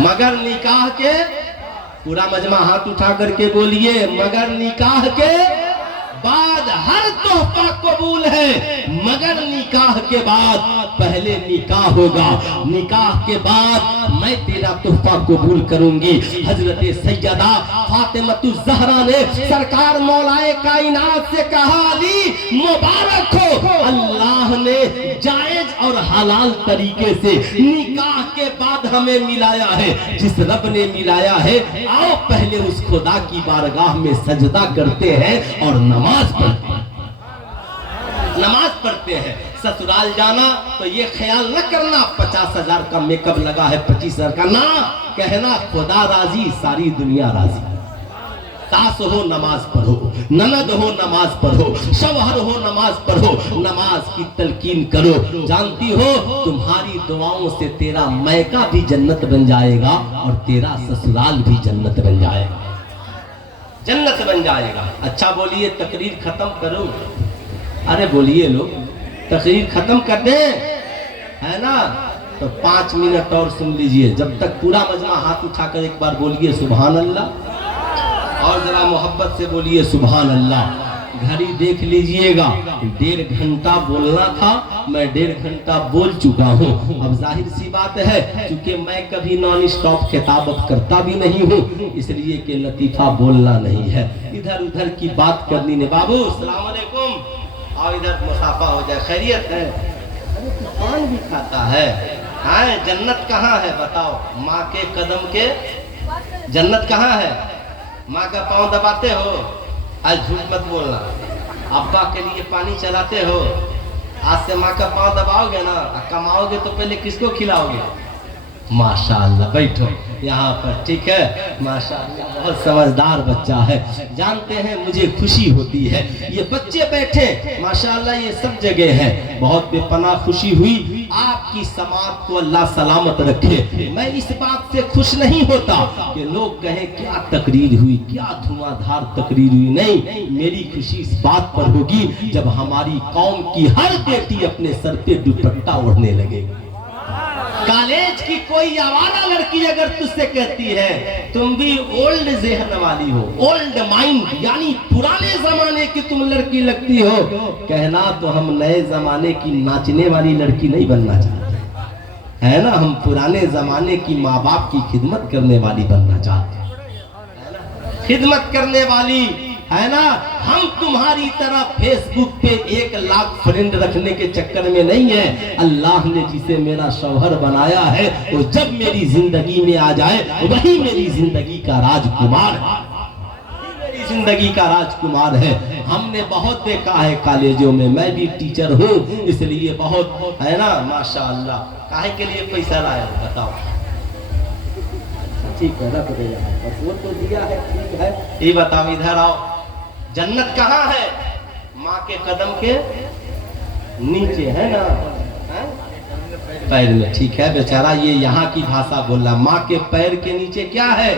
मगर निकाह के, पूरा मजमा हाथ उठा करके बोलिए, मगर निकाह के बाद हर तोहफा कबूल है मगर निकाह के बाद। पहले निकाह होगा, निकाह के बाद मैं तेरा तोहफा कबूल करूंगी। हजरत सैयदा फातिमतु ज़हरा ने सरकार मौलाए कायनात से कहा, अली मुबारक हो, अल्लाह ने जायज और हलाल तरीके से निकाह के बाद हमें मिलाया है। जिस रब ने मिलाया है, आओ पहले उस खुदा की बारगाह में सजदा करते हैं और नमाज पढ़ते हैं। ससुराल जाना तो ये ख्याल न करना 50,000 का मेकअप लगा है, 25,000 का ना कहना, खुदा राजी सारी दुनिया राजी। सास हो नमाज पढ़ो, ननद हो नमाज पढ़ो, शौहर हो नमाज पढ़ो, नमाज की तलकीन करो। जानती हो तुम्हारी दुआओं से तेरा मैका भी जन्नत बन जाएगा और तेरा ससुराल भी जन्नत बन जाएगा, जन्नत बन जाएगा। अच्छा बोलिए, तकरीर खत्म करो। अरे बोलिए लोग, तकरीर खत्म कर दे, है ना? तो 5 मिनट और सुन लीजिए। जब तक पूरा मजमा हाथ उठाकर एक बार बोलिए सुभान अल्लाह, और जरा मोहब्बत से बोलिए सुभान अल्लाह। घड़ी देख लीजिएगा, 1.5 घंटा बोलना था, मैं 1.5 घंटा बोल चुका हूँ। अब जाहिर सी बात है, क्योंकि मैं कभी नॉन स्टॉप खिताबत करता भी नहीं हूँ, इसलिए कि लतीफा बोलना नहीं है, इधर उधर की बात करनी नहीं। बाबू अस्सलाम वालेकुम, और इधर मुसाफा हो जाए, खैरियत है? अरे तू पान भी खाता है? हाँ, जन्नत कहाँ है बताओ? माँ के कदम के जन्नत कहाँ है? माँ का पाँव दबाते हो? आज झूठ मत बोलना। अब्बा के लिए पानी चलाते हो? आज से माँ का पाँव दबाओगे ना, कमाओगे तो पहले किसको खिलाओगे? माशाअल्लाह, बैठो यहाँ पर, ठीक है? माशाअल्लाह, बहुत समझदार बच्चा है। जानते हैं मुझे खुशी होती है, ये बच्चे बैठे माशाअल्लाह, ये सब जगह है, बहुत बेपनाह खुशी हुई। आपकी समाज को अल्लाह सलामत रखे। मैं इस बात से खुश नहीं होता कि लोग कहें क्या तकरीर हुई, क्या धुआंधार तकरीर हुई। नहीं, मेरी खुशी इस बात पर होगी जब हमारी कौम की हर बेटी अपने सर पे दुपट्टा ओढ़ने लगेगी। कॉलेज की कोई आवारा लड़की अगर तुझसे कहती है तुम भी ओल्ड ज़हन वाली हो, ओल्ड माइंड, यानी पुराने जमाने की तुम लड़की लगती हो, कहना तो हम नए जमाने की नाचने वाली लड़की नहीं बनना चाहते, है ना? हम पुराने जमाने की माँ बाप की खिदमत करने वाली बनना चाहते हैं, खिदमत करने वाली, है ना। हम तुम्हारी तरह फेसबुक पे 1 लाख फ्रेंड रखने के चक्कर में नहीं है। अल्लाह ने जिसे मेरा शौहर बनाया है वो जब मेरी जिंदगी में आ जाए वही मेरी जिंदगी का राजकुमार है, मेरी जिंदगी का राजकुमार है। हमने बहुत देखा है कॉलेजों में, मैं भी टीचर हूँ इसलिए बहुत, है ना, माशाअल्लाह। काहे के लिए पैसा लाया बताओ? ठीक है, रख दे यार, बस वो तो दिया है, ठीक है। ये बताओ, इधर आओ, जन्नत कहाँ है? माँ के कदम के नीचे है ना, है? पैर में, ठीक है बेचारा, ये यहाँ की भाषा बोल रहा। माँ के पैर के नीचे क्या है?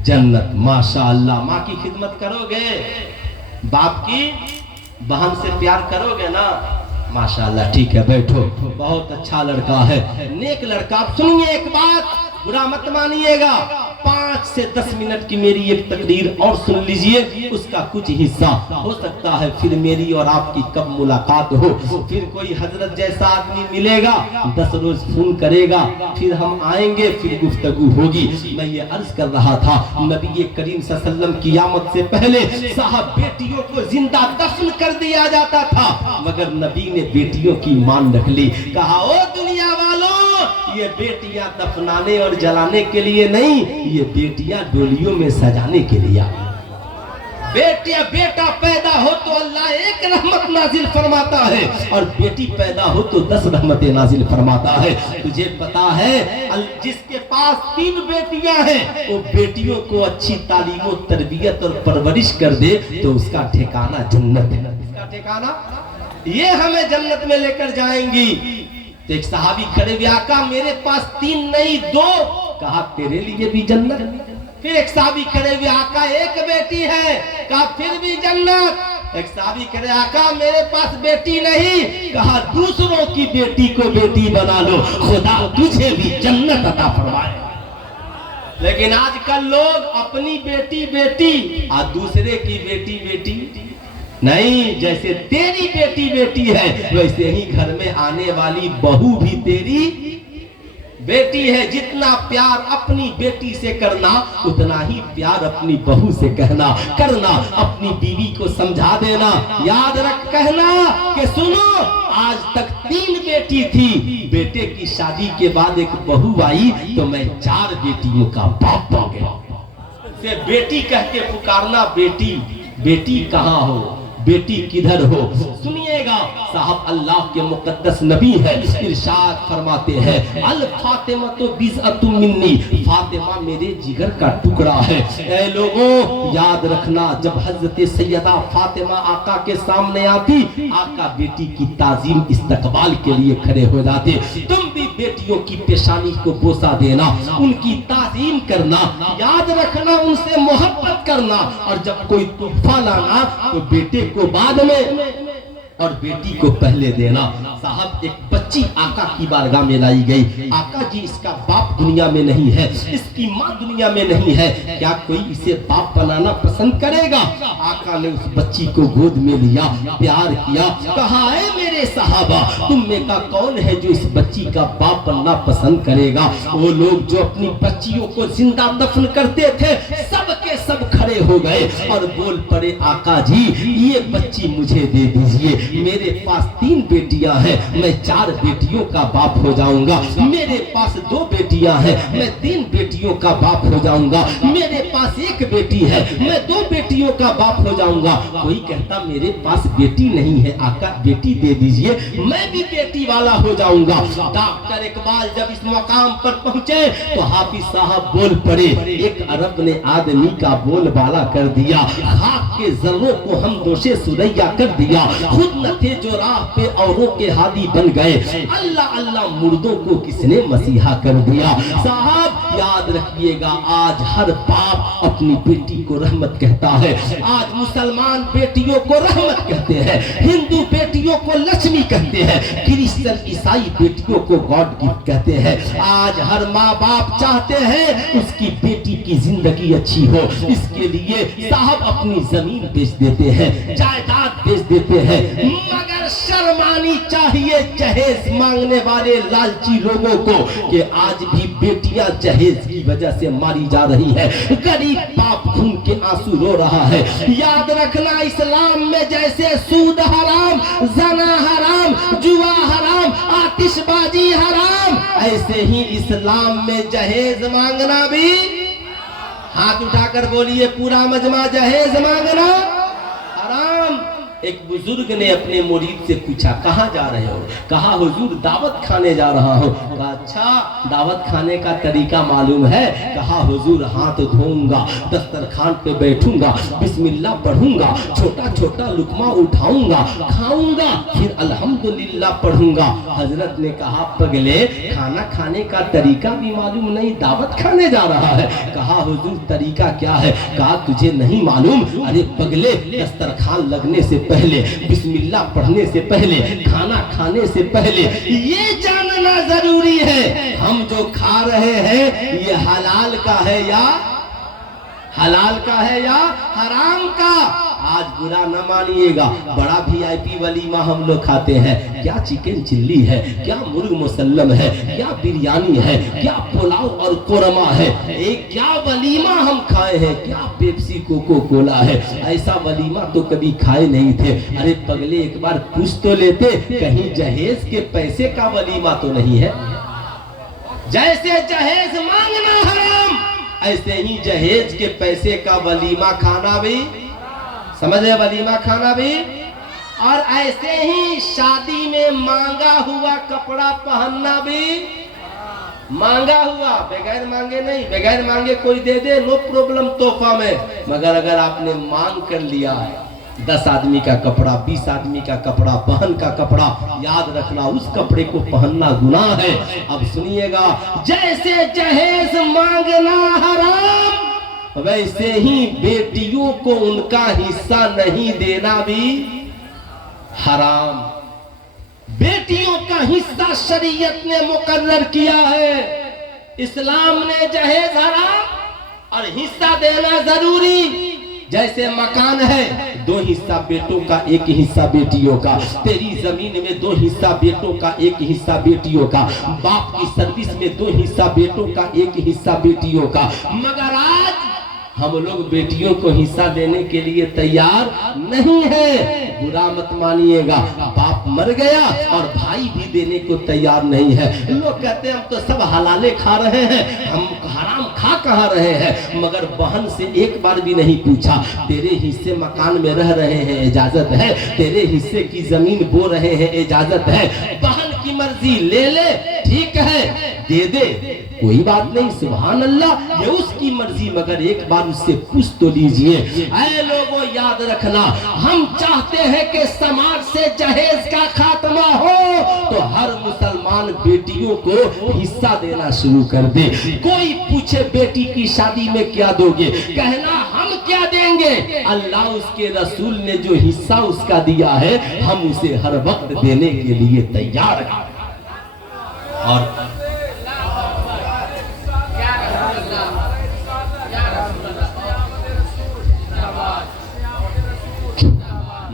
जन्नत। माशाअल्लाह। माँ की खिदमत करोगे, बाप की बहन से प्यार करोगे ना? माशाअल्लाह, ठीक है, बैठो। बहुत अच्छा लड़का है, नेक लड़का। आप सुनिए एक बात, बुरा मत मानिएगा। 5 से 10 मिनट की मेरी एक तकरीर और सुन लीजिए, उसका कुछ हिस्सा। हो सकता है फिर मेरी और आपकी कब मुलाकात हो, फिर कोई हजरत जैसा आदमी मिलेगा, 10 रोज फोन करेगा, फिर हम आएंगे, फिर गुफ्तगू होगी। मैं ये अर्ज कर रहा था, नबी करीम सल्लल्लाहु अलैहि वसल्लम की आमद से पहले साहब बेटियों को जिंदा दफन कर दिया जाता था, मगर नबी ने बेटियों की मान रख ली। कहा, ओ दुनिया वालों, ये बेटियां दफनाने और जलाने के लिए नहीं, ये बेटियां डोलियों में सजाने के लिए। बेटा पैदा हो तो अल्लाह 1 रहमत नाजिल फरमाता है, और बेटी पैदा हो तो 10 रहमतें नाजिल फरमाता है। तुझे पता है, जिसके पास 3 बेटियां हैं वो बेटियों को अच्छी तालीम और तरबियत और परवरिश कर दे तो उसका ठिकाना जन्नत है। इसका ठिकाना ये हमें जन्नत में लेकर जाएंगी। तो एक सहाबी खड़े हुए, आका मेरे पास 3 नहीं 2। कहा, तेरे लिए भी जन्नत। फिर एक सहाबी खड़े हुए, आका 1 बेटी है। कहा, फिर भी जन्नत। एक सहाबी खड़े, आका मेरे पास बेटी नहीं। कहा, दूसरों की बेटी को बेटी बना लो, खुदा तुझे भी जन्नत अता फरमाए। लेकिन आजकल लोग अपनी बेटी बेटी और दूसरे की बेटी बेटी नहीं। जैसे तेरी बेटी बेटी है वैसे ही घर में आने वाली बहू भी तेरी बेटी है। जितना प्यार अपनी बेटी से करना उतना ही प्यार अपनी बहू से करना। अपनी बीवी को समझा देना, याद रख कहना कि सुनो, आज तक 3 बेटी थी, बेटे की शादी के बाद एक बहू आई तो मैं 4 बेटियों का बाप हो गया। से बेटी कह के पुकारना, बेटी कहाँ हो, बेटी किधर हो। सुनिएगा साहब, अल्लाह के मुकद्दस नबी है, इरशाद फरमाते हैं, अल फातिमा तो बिज़अतु मिन्नी, फातिमा मेरे जिगर का टुकड़ा है। ऐ लोगों याद रखना, जब हजरत सैयदा फातिमा आका के सामने आती, आका बेटी की ताजीम इस्तकबाल के लिए खड़े हो जाते। तुम भी बेटियों की पेशानी को बोसा देना, उनकी ताजीम करना, याद रखना, उनसे मोहब्बत करना, और जब कोई तोहफा लाना तो बेटे को बाद में और बेटी को पहले देना। साहब, एक बच्ची आका की बारगाह में लाई गई। आका जी, इसका बाप दुनिया में नहीं है, इसकी माँ दुनिया में नहीं है, क्या कोई इसे बाप बनाना पसंद करेगा? आका ने उस बच्ची को गोद में लिया, प्यार किया, कहा, है मेरे साहबा, तुम में का कौन है जो इस बच्ची का बाप बनना पसंद करेगा? वो लोग जो अपनी बच्चियों को जिंदा दफन करते थे, सब के सब खड़े हो गए और बोल पड़े, आका जी ये बच्ची मुझे दे दीजिए, मेरे पास 3 बेटियां हैं, मैं 4 बेटियों का बाप हो जाऊंगा। मेरे पास 2 बेटियां हैं, मैं 3 बेटियों का बाप हो जाऊंगा। मेरे पास 1 बेटी है, मैं 2 बेटियों का बाप हो जाऊंगा। कोई कहता मेरे पास बेटी नहीं है, आका बेटी दे दीजिए, मैं भी बेटी वाला हो जाऊंगा। डॉक्टर इकबाल जब इस मकाम पर पहुंचे तो हाफिज साहब बोल पड़े, एक अरब ने आदमी का बोल बाला कर दिया, खाक के जर्रों को हम दोषे सुरैया कर दिया, खुद न थे जो राह पे औरों के हादी बन गए, अल्लाह अल्लाह मुर्दों को किसने मसीहा कर दिया। साहब याद रखिएगा, आज हर बाप अपनी बेटी को रहमत कहता है। आज मुसलमान बेटियों को रहमत कहते हैं, हिंदू बेटियों को लक्ष्मी कहते हैं, क्रिश्चियन ईसाई बेटियों को गॉड गिफ्ट कहते हैं। आज हर माँ बाप चाहते हैं उसकी बेटी की जिंदगी अच्छी हो, इसके लिए साहब अपनी जमीन बेच देते हैं, जायदाद बेच देते हैं, मगर शर्मानी चाहिए जहेज मांगने वाले लालची लोगों को कि आज भी बेटियां जहेज की वजह से मारी जा रही है। गरीब बाप खून के आंसू रो रहा है। याद रखना, इस्लाम में जैसे सूद हराम, जना हराम, जुआ हराम, आतिशबाजी हराम, ऐसे ही इस्लाम में जहेज मांगना भी। हाथ उठाकर बोलिए, पूरा मजमा जहेज मांगना हराम। एक बुजुर्ग ने अपने मुरीद से पूछा, कहाँ जा रहे हो? कहा, हुजूर दावत खाने जा रहा हूँ। कहा, अच्छा, दावत खाने का तरीका मालूम है? कहा, हुजूर हाथ धोऊंगा, दस्तरखान पे बैठूंगा, बिस्मिल्लाह पढ़ूंगा, छोटा छोटा लुकमा उठाऊंगा, खाऊंगा, फिर अल्हम्दुलिल्लाह पढ़ूंगा। हजरत ने कहा, पगले, खाना खाने का तरीका भी मालूम नहीं, दावत खाने जा रहा है? कहा, हुजूर तरीका क्या है? कहा, तुझे नहीं मालूम? अरे पगले, दस्तरखान लगने से पहले, बिस्मिल्लाह पढ़ने से पहले, खाना खाने से पहले ये जानना जरूरी है, हम जो खा रहे हैं ये हलाल का है या हराम का। आज बुरा न मानिएगा, बड़ा VIP वलीमा हम लोग खाते हैं। क्या चिकन चिल्ली है, क्या मुर्ग मुसल्लम है, क्या बिरयानी है, क्या पुलाव और कोरमा है, एक क्या वलीमा हम खाए हैं, क्या पेप्सी कोको कोला है। ऐसा वलीमा तो कभी खाए नहीं थे। अरे पगले, एक बार पूछ तो लेते, कहीं जहेज के पैसे का वलीमा तो नहीं है? जैसे जहेज मांगना हराम, ऐसे ही जहेज के पैसे का वलीमा खाना भी, समझे, वलीमा खाना भी। और ऐसे ही शादी में मांगा हुआ कपड़ा पहनना भी। मांगा हुआ, बगैर मांगे नहीं, बगैर मांगे कोई दे दे, नो प्रॉब्लम, तोहफा में। मगर अगर आपने मांग कर लिया है, 10 आदमी का कपड़ा, 20 आदमी का कपड़ा, बहन का कपड़ा, याद रखना उस कपड़े को पहनना गुनाह है। अब सुनिएगा, जैसे जहेज मांगना हराम, वैसे ही बेटियों को उनका हिस्सा नहीं देना भी हराम। बेटियों का हिस्सा शरीयत ने मुकर्रर किया है। इस्लाम ने जहेज हराम और हिस्सा देना जरूरी। जैसे मकान है, 2 हिस्सा बेटों का, 1 हिस्सा बेटियों का। तेरी जमीन में 2 हिस्सा बेटों का, 1 हिस्सा बेटियों का। बाप की सर्विस में 2 हिस्सा बेटों का, 1 हिस्सा बेटियों का। मगर आज हम लोग बेटियों को हिस्सा देने के लिए तैयार नहीं है। बुरा मत मानिएगा, बाप मर गया और भाई भी देने को तैयार नहीं है। लोग कहते हैं हम तो सब हलाले खा रहे हैं, हम हराम खा कहाँ रहे हैं। मगर बहन से एक बार भी नहीं पूछा, तेरे हिस्से मकान में रह रहे हैं, इजाजत है? तेरे हिस्से की जमीन बो रहे हैं, इजाजत है? बहन की मर्जी, ले ले, ठीक है, दे दे, कोई बात नहीं, सुभान अल्लाह, ये उसकी मर्जी। मगर एक बार उससे पूछ तो लीजिए। ऐ लोगों, याद रखना, हम चाहते हैं कि समाज से जहेज का खात्मा हो, तो हर मुसलमान बेटियों को हिस्सा देना शुरू कर दे। कोई पूछे बेटी की शादी में क्या दोगे, कहना हम क्या देंगे, अल्लाह उसके रसूल ने जो हिस्सा उसका दिया है, हम उसे हर वक्त देने के लिए तैयार हैं। और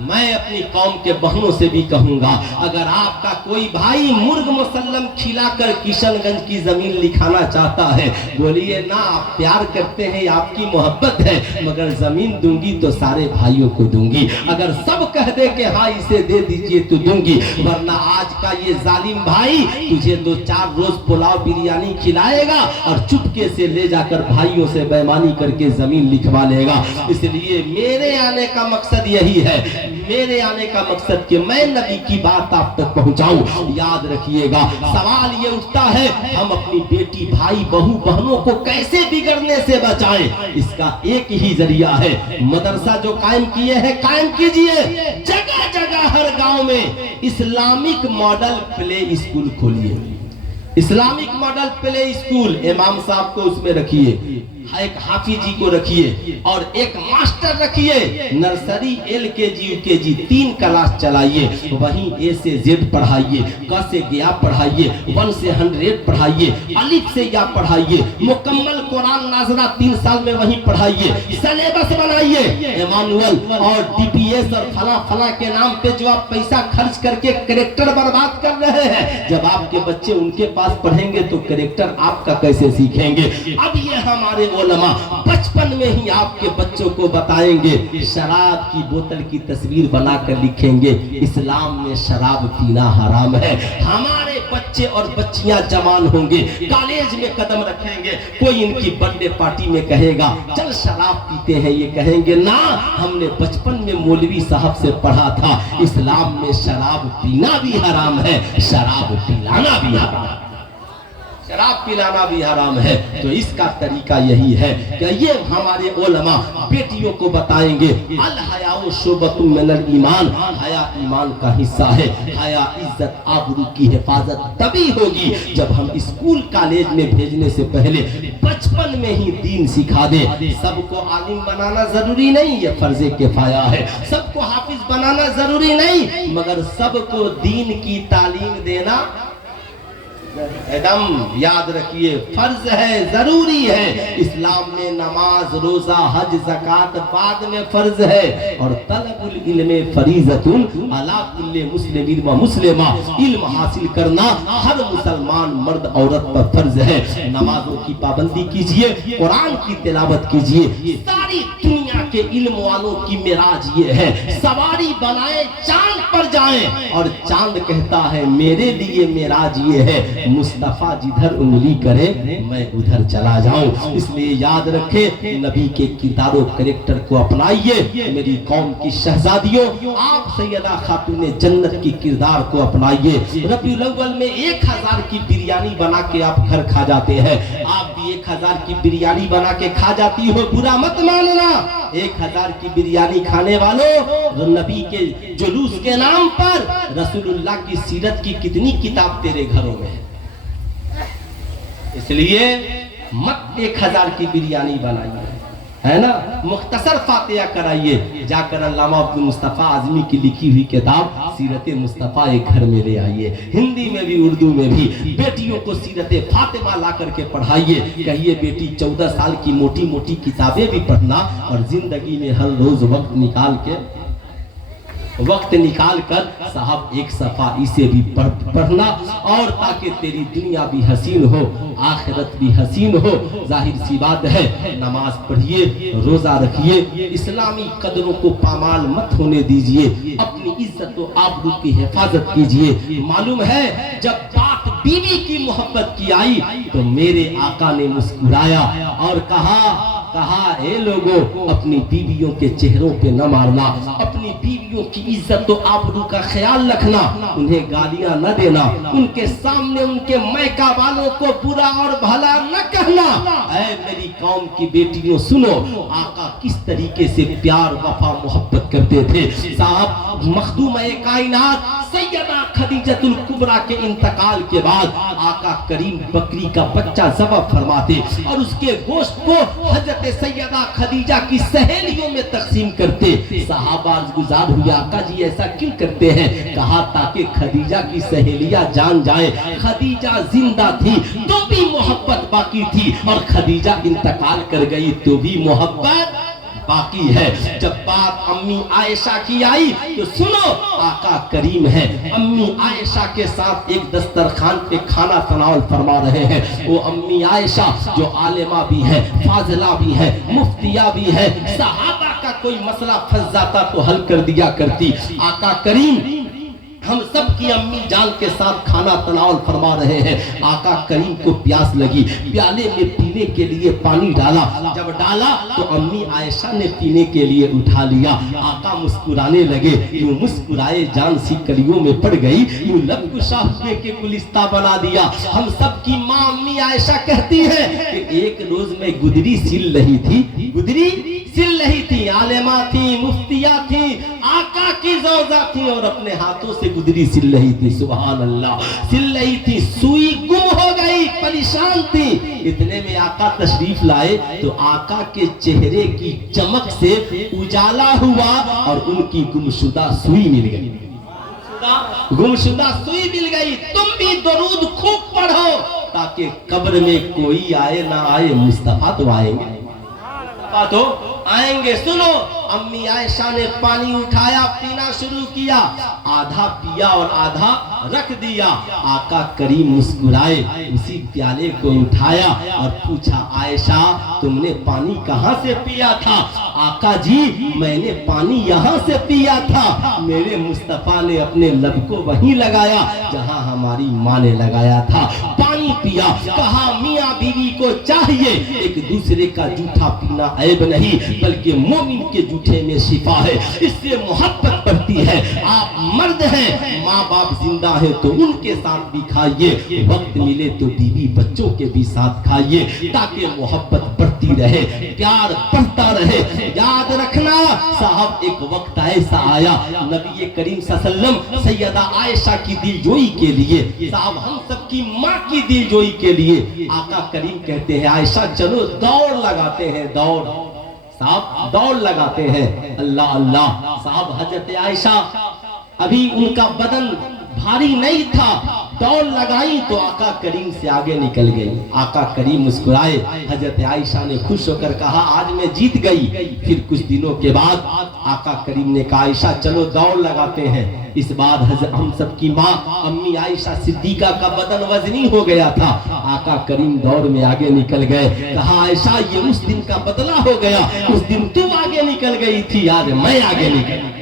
मैं अपनी कौम के बहनों से भी कहूंगा, अगर आपका कोई भाई मुर्ग मुसल्लम खिलाकर किशनगंज की जमीन लिखाना चाहता है, बोलिए ना, आप प्यार करते हैं, आपकी मोहब्बत है, मगर जमीन दूंगी तो सारे भाइयों को दूंगी। अगर सब कह दे कि हाँ इसे दे दीजिए तो दूंगी, वरना आज का ये जालिम भाई तुझे 2-4 रोज पुलाव बिरयानी खिलाएगा और चुपके से ले जाकर भाइयों से बेईमानी करके जमीन लिखवा लेगा। इसलिए मेरे आने का मकसद यही है, मेरे आने का मकसद कि मैं नबी की बात आप तक पहुंचाऊं। याद रखिएगा, सवाल ये उठता है, हम अपनी बेटी, भाई, बहू, बहनों को कैसे बिगड़ने से बचाएं। इसका एक ही जरिया है, मदरसा जो कायम किए हैं, कायम कीजिए। जगह जगह हर गांव में इस्लामिक मॉडल प्ले स्कूल खोलिए। इस्लामिक मॉडल प्ले स्कूल, इमाम साहब को उसमें रखिए, एक हाफिजी को रखिए और एक मास्टर रखिए। नर्सरी, LKG, UKG 3 क्लास चलाइए। वहीं A से Z पढ़ाइए, क से ग पढ़ाइए, 1 से 100 पढ़ाइए, अलिफ से या पढ़ाइए, मुकम्मल कुरान नाजरा 3 साल में वहीं पढ़ाइए, सिलेबस बनाइए। इमानुअल और डीपीएस और फला फला के नाम पे जो आप पैसा खर्च करके कैरेक्टर बर्बाद कर रहे हैं, जब आपके बच्चे उनके पास पढ़ेंगे तो कैरेक्टर आपका कैसे सीखेंगे? अब ये हमारे उलमा बचपन में ही आपके बच्चों को बताएंगे, शराब की बोतल की तस्वीर बनाकर लिखेंगे इस्लाम में शराब पीना हराम है। हमारे बच्चे और बच्चियां जवान होंगे, कॉलेज में कदम रखेंगे, कोई इनकी बर्थडे पार्टी में कहेगा चल शराब पीते हैं, ये कहेंगे ना, हमने बचपन में मौलवी साहब से पढ़ा था इस्लाम में शराब पीना भी हराम है, शराब पिलाना भी हराम है, शराब पिलाना भी हराम है। तो इसका तरीका यही है कि ये हमारे उलमा बेटियों को बताएंगे, अल हयाउ शुबतुम मिनल ईमान, हया ईमान का हिस्सा है। हया इज्जत आबरू की हिफाजत तभी होगी जब हम स्कूल कॉलेज में भेजने से पहले बचपन में ही दीन सिखा दे। सबको आलिम बनाना जरूरी नहीं, ये फर्जे किफाया है। सबको हाफिज बनाना जरूरी नहीं, मगर सबको दीन की तालीम देना एकदम याद रखिए फर्ज है, जरूरी है। इस्लाम में नमाज, रोजा, हज, ज़कात बाद में फर्ज है, और तलबुल इल्म फरीज़तुन अला कुल्li मुस्लिमिन व मुस्लिमा, इल्म हासिल करना हर मुसलमान मर्द औरत पर फर्ज है। नमाजों की पाबंदी कीजिए, कुरान की तिलावत कीजिए। सारी दुनिया के इल्म वालों की मिराज ये है, सवारी बनाए चांद पर जाएं, और चांद कहता है मेरे लिए मिराज ये है, मुस्तफा जिधर उंगली करे मैं उधर चला जाऊं। इसलिए याद रखे, नबी के किरदारों कैरेक्टर को अपनाइए। मेरी कौम की शहजादियों, आप सैयदा खातून जन्नत की किरदार को अपनाइए। रबीउल अव्वल में 1000 की बिरयानी बना के आप घर खा जाते हैं, आप भी 1000 की बिरयानी बना के खा जाती हो, बुरा मत मानना। 1000 की बिरयानी खाने वालों, नबी के जुलूस के नाम पर रसूलुल्लाह की सीरत की कितनी किताब तेरे घरों में है। इसलिए मत 1000 की बिरयानी बनाइए, है ना, मुख्तसर फातिहा कराइए, जाकर अल्लामा अब्दुल मुस्तफा आजमी की लिखी हुई किताब सीरत मुस्तफा एक घर में ले आइए। हिंदी में भी उर्दू में भी बेटियों को सीरत फातिमा ला करके पढ़ाइए। कहिए बेटी 14 साल की मोटी मोटी किताबें भी पढ़ना, और जिंदगी में हर रोज वक्त निकाल कर साहब एक सफा इसे भी पढ़ना, और ताकि तेरी दुनिया भी हसीन हो, आखिरत भी हसीन हो। जाहिर सी बात है, नमाज पढ़िए, रोजा रखिए, इस्लामी कदरों को पामाल मत होने दीजिए, अपनी इज्जत और आबरू की हिफाजत कीजिए। मालूम है जब बात बीवी की मोहब्बत की आई तो मेरे आका ने मुस्कुराया और कहा ए लोगों, अपनी बीवियों के चेहरों पे न मारना, अपनी बीवियों की इज्जत तो आबरू का ख्याल रखना, उन्हें गालियां न देना, उनके सामने उनके मैका वालों को बुरा और भला न कहना। ऐ मेरी कौम की बेटियों सुनो, आका किस तरीके से प्यार वफा मोहब्बत करते थे। साहब मखदूम-ए कायनात सैयदा खदीजतुल कुबरा के इंतकाल के बाद आका करीम बकरी का बच्चा ज़बह फरमाते और उसके गोश्त को हजरत सैयदा खदीजा की सहेलियों में तकसीम करते। सहाबा गुजार हुए, आका जी ऐसा क्यों करते हैं? कहा ताकि खदीजा की सहेलियां जान जाए खदीजा जिंदा थी तो भी मोहब्बत बाकी थी, और खदीजा इंतकाल कर गई तो भी मोहब्बत बाकी है। जब बात अम्मी आयशा की आई तो सुनो, आका करीम है, अम्मी आयशा के साथ एक दस्तरखान पे खाना तनावल फरमा रहे हैं। वो अम्मी आयशा जो आलिमा भी है, फाजिला भी है, मुफ्तिया भी है, सहाबा का कोई मसला फंस जाता तो हल कर दिया करती। आका करीम हम सब की अम्मी जान के साथ खाना तनावल फरमा रहे हैं। आका करीम को प्यास लगी, प्याले में पीने के लिए पानी डाला, जब डाला तो अम्मी आयशा ने पीने के लिए उठा लिया। आका मुस्कुराने लगे, यूं मुस्कुराए जान सी कलियों में पड़ गई, यूं लब कुशा हुए के गुलिस्ता बना दिया। हम सब की माँ अम्मी आयशा कहती है कि एक रोज मैं गुदरी सिल रही थी, गुदरी सिल रही थी, आलिमा थी, मुफ्तिया थी, आका की ज़ौजा थी और अपने हाथों से गुदरी सिल रही थी। सुभान अल्लाह, सिल रही थी, सुई गुम हो गई, परेशान थी। इतने में आका तशरीफ लाए तो आका के चेहरे की चमक से उजाला हुआ और उनकी गुमशुदा सुई मिल गई, गुमशुदा सुई मिल गई। तुम भी दरूद खूब पढ़ो, ताकि कब्र में कोई आए ना आए, मुस्तफा तो आएंगे, मुस्तफा तो आएंगे। सुनो, अम्मी आयशा ने पानी उठाया, पीना शुरू किया, आधा पिया और आधा रख दिया। आका करीम मुस्कुराए, उसी प्याले को उठाया और पूछा, आयशा तुमने पानी कहाँ से पिया था? आका जी मैंने पानी यहाँ से पिया था, मेरे मुस्तफा ने अपने लब को वहीं लगाया जहाँ हमारी माँ ने लगाया था। पानी पिया, कहा मियाँ बीवी को चाहिए एक दूसरे का जूठा पीना ऐब नहीं, बल्कि मोमिन के जूठे में शिफा है, इससे मोहब्बत बढ़ती है। आप मर्द हैं, माँ बाप जिंदा है तो उनके साथ भी खाइए, वक्त मिले तो बीवी बच्चों के भी साथ खाइए, ताकि मोहब्बत बढ़ती रहे, प्यार बढ़ता रहे। याद रखना साहब, एक वक्त ऐसा आया नबी करीम सल्लल्लाहु अलैहि वसल्लम सैयदा आयशा की दिलजोई के लिए, साहब हम सबकी माँ की दिलजोई के लिए आका करीम कहते हैं, आयशा चलो दौड़ लगाते हैं, दौड़ साहब दौड़ लगाते हैं। अल्लाह अल्लाह, साहब हजरत आयशा अभी उनका बदन भारी नहीं था, दौड़ लगाई तो आका करीम से आगे निकल गई। आका करीम मुस्कुराए, हजरत आयशा ने खुश होकर कहा आज मैं जीत गई। फिर कुछ दिनों के बाद आका करीम ने कहा आयशा चलो दौड़ लगाते हैं। इस बार हम सबकी माँ अम्मी आयशा सिद्दीका का बदन वजनी हो गया था। आका करीम दौड़ में आगे निकल गए, कहा आयशा ये उस दिन का बदला हो गया, उस दिन तुम आगे निकल गई थी, आज मैं आगे निकल गई।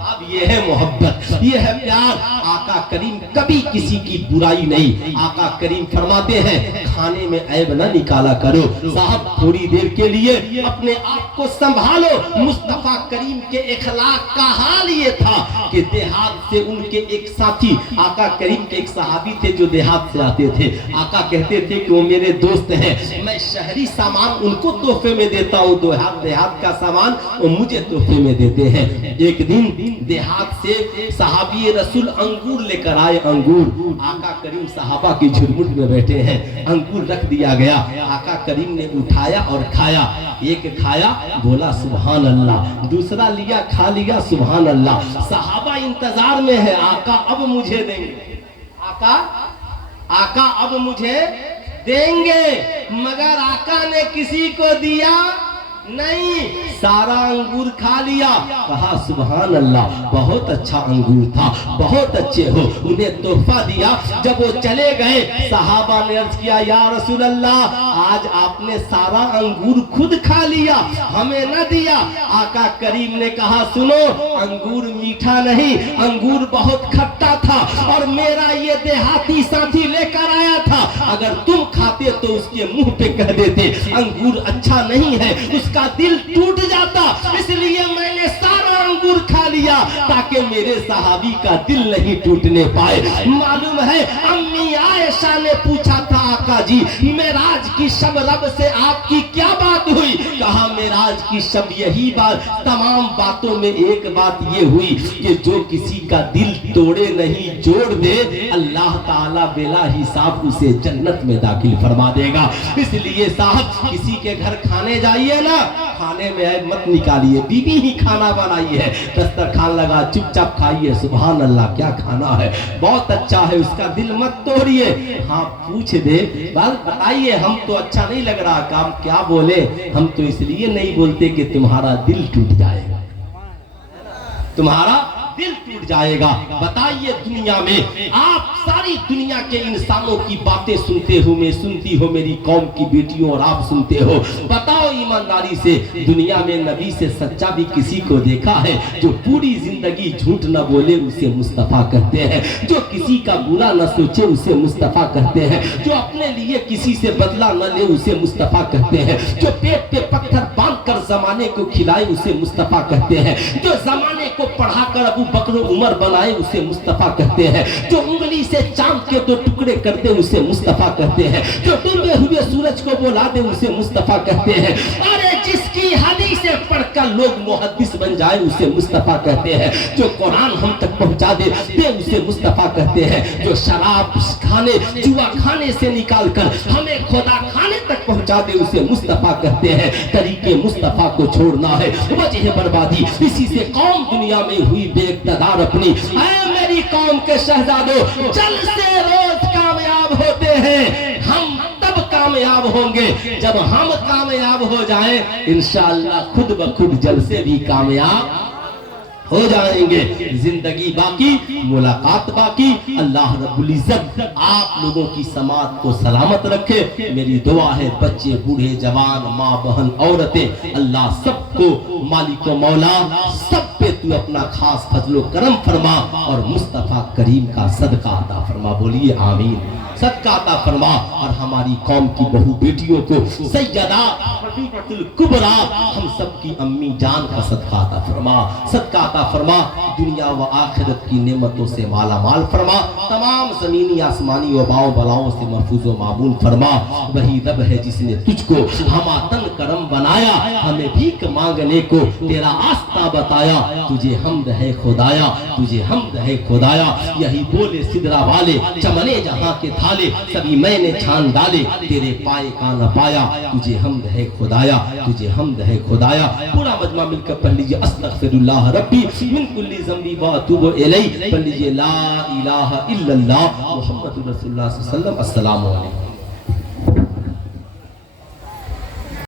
अब ये है मोहब्बत, ये है प्यार। आका करीम कभी किसी की बुराई नहीं। आका करीम फरमाते हैं खाने में ऐब न निकाला करो, साहब थोड़ी देर के लिए अपने आप को संभालो। मुस्तफा करीम के इखलाक का हाल ये था कि देहात से उनके एक साथी, आका करीम के एक सहाबी थे जो देहात से आते थे। आका कहते थे कि वो मेरे दोस्त हैं, मैं शहरी सामान उनको तोहफे में देता हूँ, देहात का सामान वो मुझे तोहफे में देते हैं। एक दिन देहात से सहाबी रसूल अंगूर लेकर आए, अंगूर। आका करीम सहाबा की झुरमुट में बैठे हैं, अंगूर रख दिया गया। आका करीम ने उठाया और खाया, एक खाया बोला सुभान अल्लाह, दूसरा लिया खा लिया सुभान अल्लाह। सहाबा इंतजार में है, आका अब मुझे देंगे, आका अब मुझे देंगे, मगर आका ने किसी को दिया नहीं, सारा अंगूर खा लिया। कहा सुभान अल्लाह, बहुत अच्छा अंगूर था, बहुत अच्छे हो, उन्हें तोहफा दिया। जब वो चले गए सहाबा ने अर्ज किया या रसूल अल्लाह आज आपने सारा अंगूर खुद खा लिया, हमें न दिया। आका करीम ने कहा सुनो, अंगूर मीठा नहीं, अंगूर बहुत खट्टा था और मेरा ये देहाती साथी लेकर आया था, अगर तुम खाते तो उसके मुंह पे कह देते अंगूर अच्छा नहीं है, उसका दिल टूट जाता, इसलिए मैंने सारा अंगूर खा लिया ताकि मेरे सहाबी का दिल नहीं टूटने पाए। मालूम है अम्मी आयशा ने पूछा था आका जी मेराज की शब रब से आपकी क्या बात हुई? कहा मेराज की शब यही बात, तमाम बातों में एक बात ये हुई कि जो किसी का दिल तोड़े नहीं जोड़ दे, अल्लाह ताला बेला हिसाब उसे जन्नत में दाखिल फरमा देगा। इसलिए साहब किसी के घर खाने जाइए ना, खाने में ऐब मत निकालिए, बीबी ही खाना बनाई है, दस्तरखान लगा चुपचाप खाइए, सुभान अल्लाह क्या खाना है, बहुत अच्छा है, उसका दिल मत तोड़िए। हाँ पूछ दे बात बताइए, हम तो अच्छा नहीं लग रहा काम, क्या बोले, हम तो इसलिए नहीं बोलते कि तुम्हारा दिल टूट जाएगा, तुम्हारा दिल टूट जाएगा। बताइए दुनिया में आप सारी दुनिया के इंसानों की बातें सुनते हो, मैं सुनती हो, मेरी कौम की बेटियों और आप सुनते हो, बताओ ईमानदारी से दुनिया में नबी से सच्चा भी किसी को देखा है? जो पूरी जिंदगी झूठ न बोले उसे मुस्तफा कहते हैं, जो किसी का बुरा न सोचे उसे मुस्तफा कहते हैं, जो अपने लिए किसी से बदला न ले उसे मुस्तफा कहते हैं, जो पेट पे पत्थर बांध कर जमाने को खिलाए उसे मुस्तफा कहते हैं, जो जमाने को पढ़ाकर अबू बकर उमर बनाए उसे मुस्तफा कहते हैं, जो उंगली से चांद के दो टुकड़े करते उसे मुस्तफा कहते हैं, जो डूबे हुए सूरज को बुला दे उसे मुस्तफा कहते हैं। अरे जिसकी हदीसें पढ़कर लोग मुहद्दिस बन जाए उसे मुस्तफा कहते हैं, जो कुरान हम तक पहुंचा दे उसे मुस्तफा कहते हैं, जो शराब खाने जुआ खाने से निकाल कर हमें खुदा खाने तक पहुंचा दे उसे मुस्तफा कहते हैं। तरीके मुस्तफा को छोड़ना है वजह बर्बादी, इसी से कौम दुनिया में हुई बेइक़्तिदार अपनी। ऐ मेरी कौम के शहजादों, जल से रोज कामयाब होते हैं, ہم تب کامیاب ہوں گے جب ہم کامیاب ہو جائیں، انشاءاللہ خود بخود جلسے بھی کامیاب ہو جائیں گے۔ زندگی باقی، ملاقات باقی۔ اللہ رب العزت آپ لوگوں کی سماعت کو سلامت رکھے۔ میری دعا ہے بچے، بوڑھے، جوان، ماں، بہن، عورتیں، اللہ سب کو مالک و مولا سب پہ تو اپنا خاص فضل و کرم فرما اور مصطفیٰ کریم کا صدقہ عطا فرما۔ بولیے آمین۔ صدقہ عطا فرما اور ہماری قوم کی بہو بیٹیوں کو سیدہ خدیجہ الکبریٰ ہم سب کی امی جان کا صدقہ عطا فرما، صدقہ عطا فرما، دنیا و آخرت کی نعمتوں سے مالا مال فرما، تمام زمینی آسمانی وباؤں بلاؤں سے محفوظ و معمول فرما۔ وہی رب ہے جس نے تجھ کو ہماتن کرم بنایا، ہمیں بھیک مانگنے کو تیرا آستہ بتایا، تجھے حمد ہے خدایا، تجھے حمد ہے خدایا۔ یہی بولے سدرا والے چمنے جہاں کے تھالے، سبھی میں نے چھان ڈالے، تیرے پائے کا نہ پایا، تجھے حمد ہے خدایا، تجھے حمد ہے خدایا۔ پورا مجمع مل کر پڑھ لیجئے استغفر اللہ ربی من کل ذنبی واتوب الیہ، پڑھ لیجئے لا الہ الا اللہ محمد رسول اللہ صلی اللہ علیہ وسلم۔ السلام علیکم۔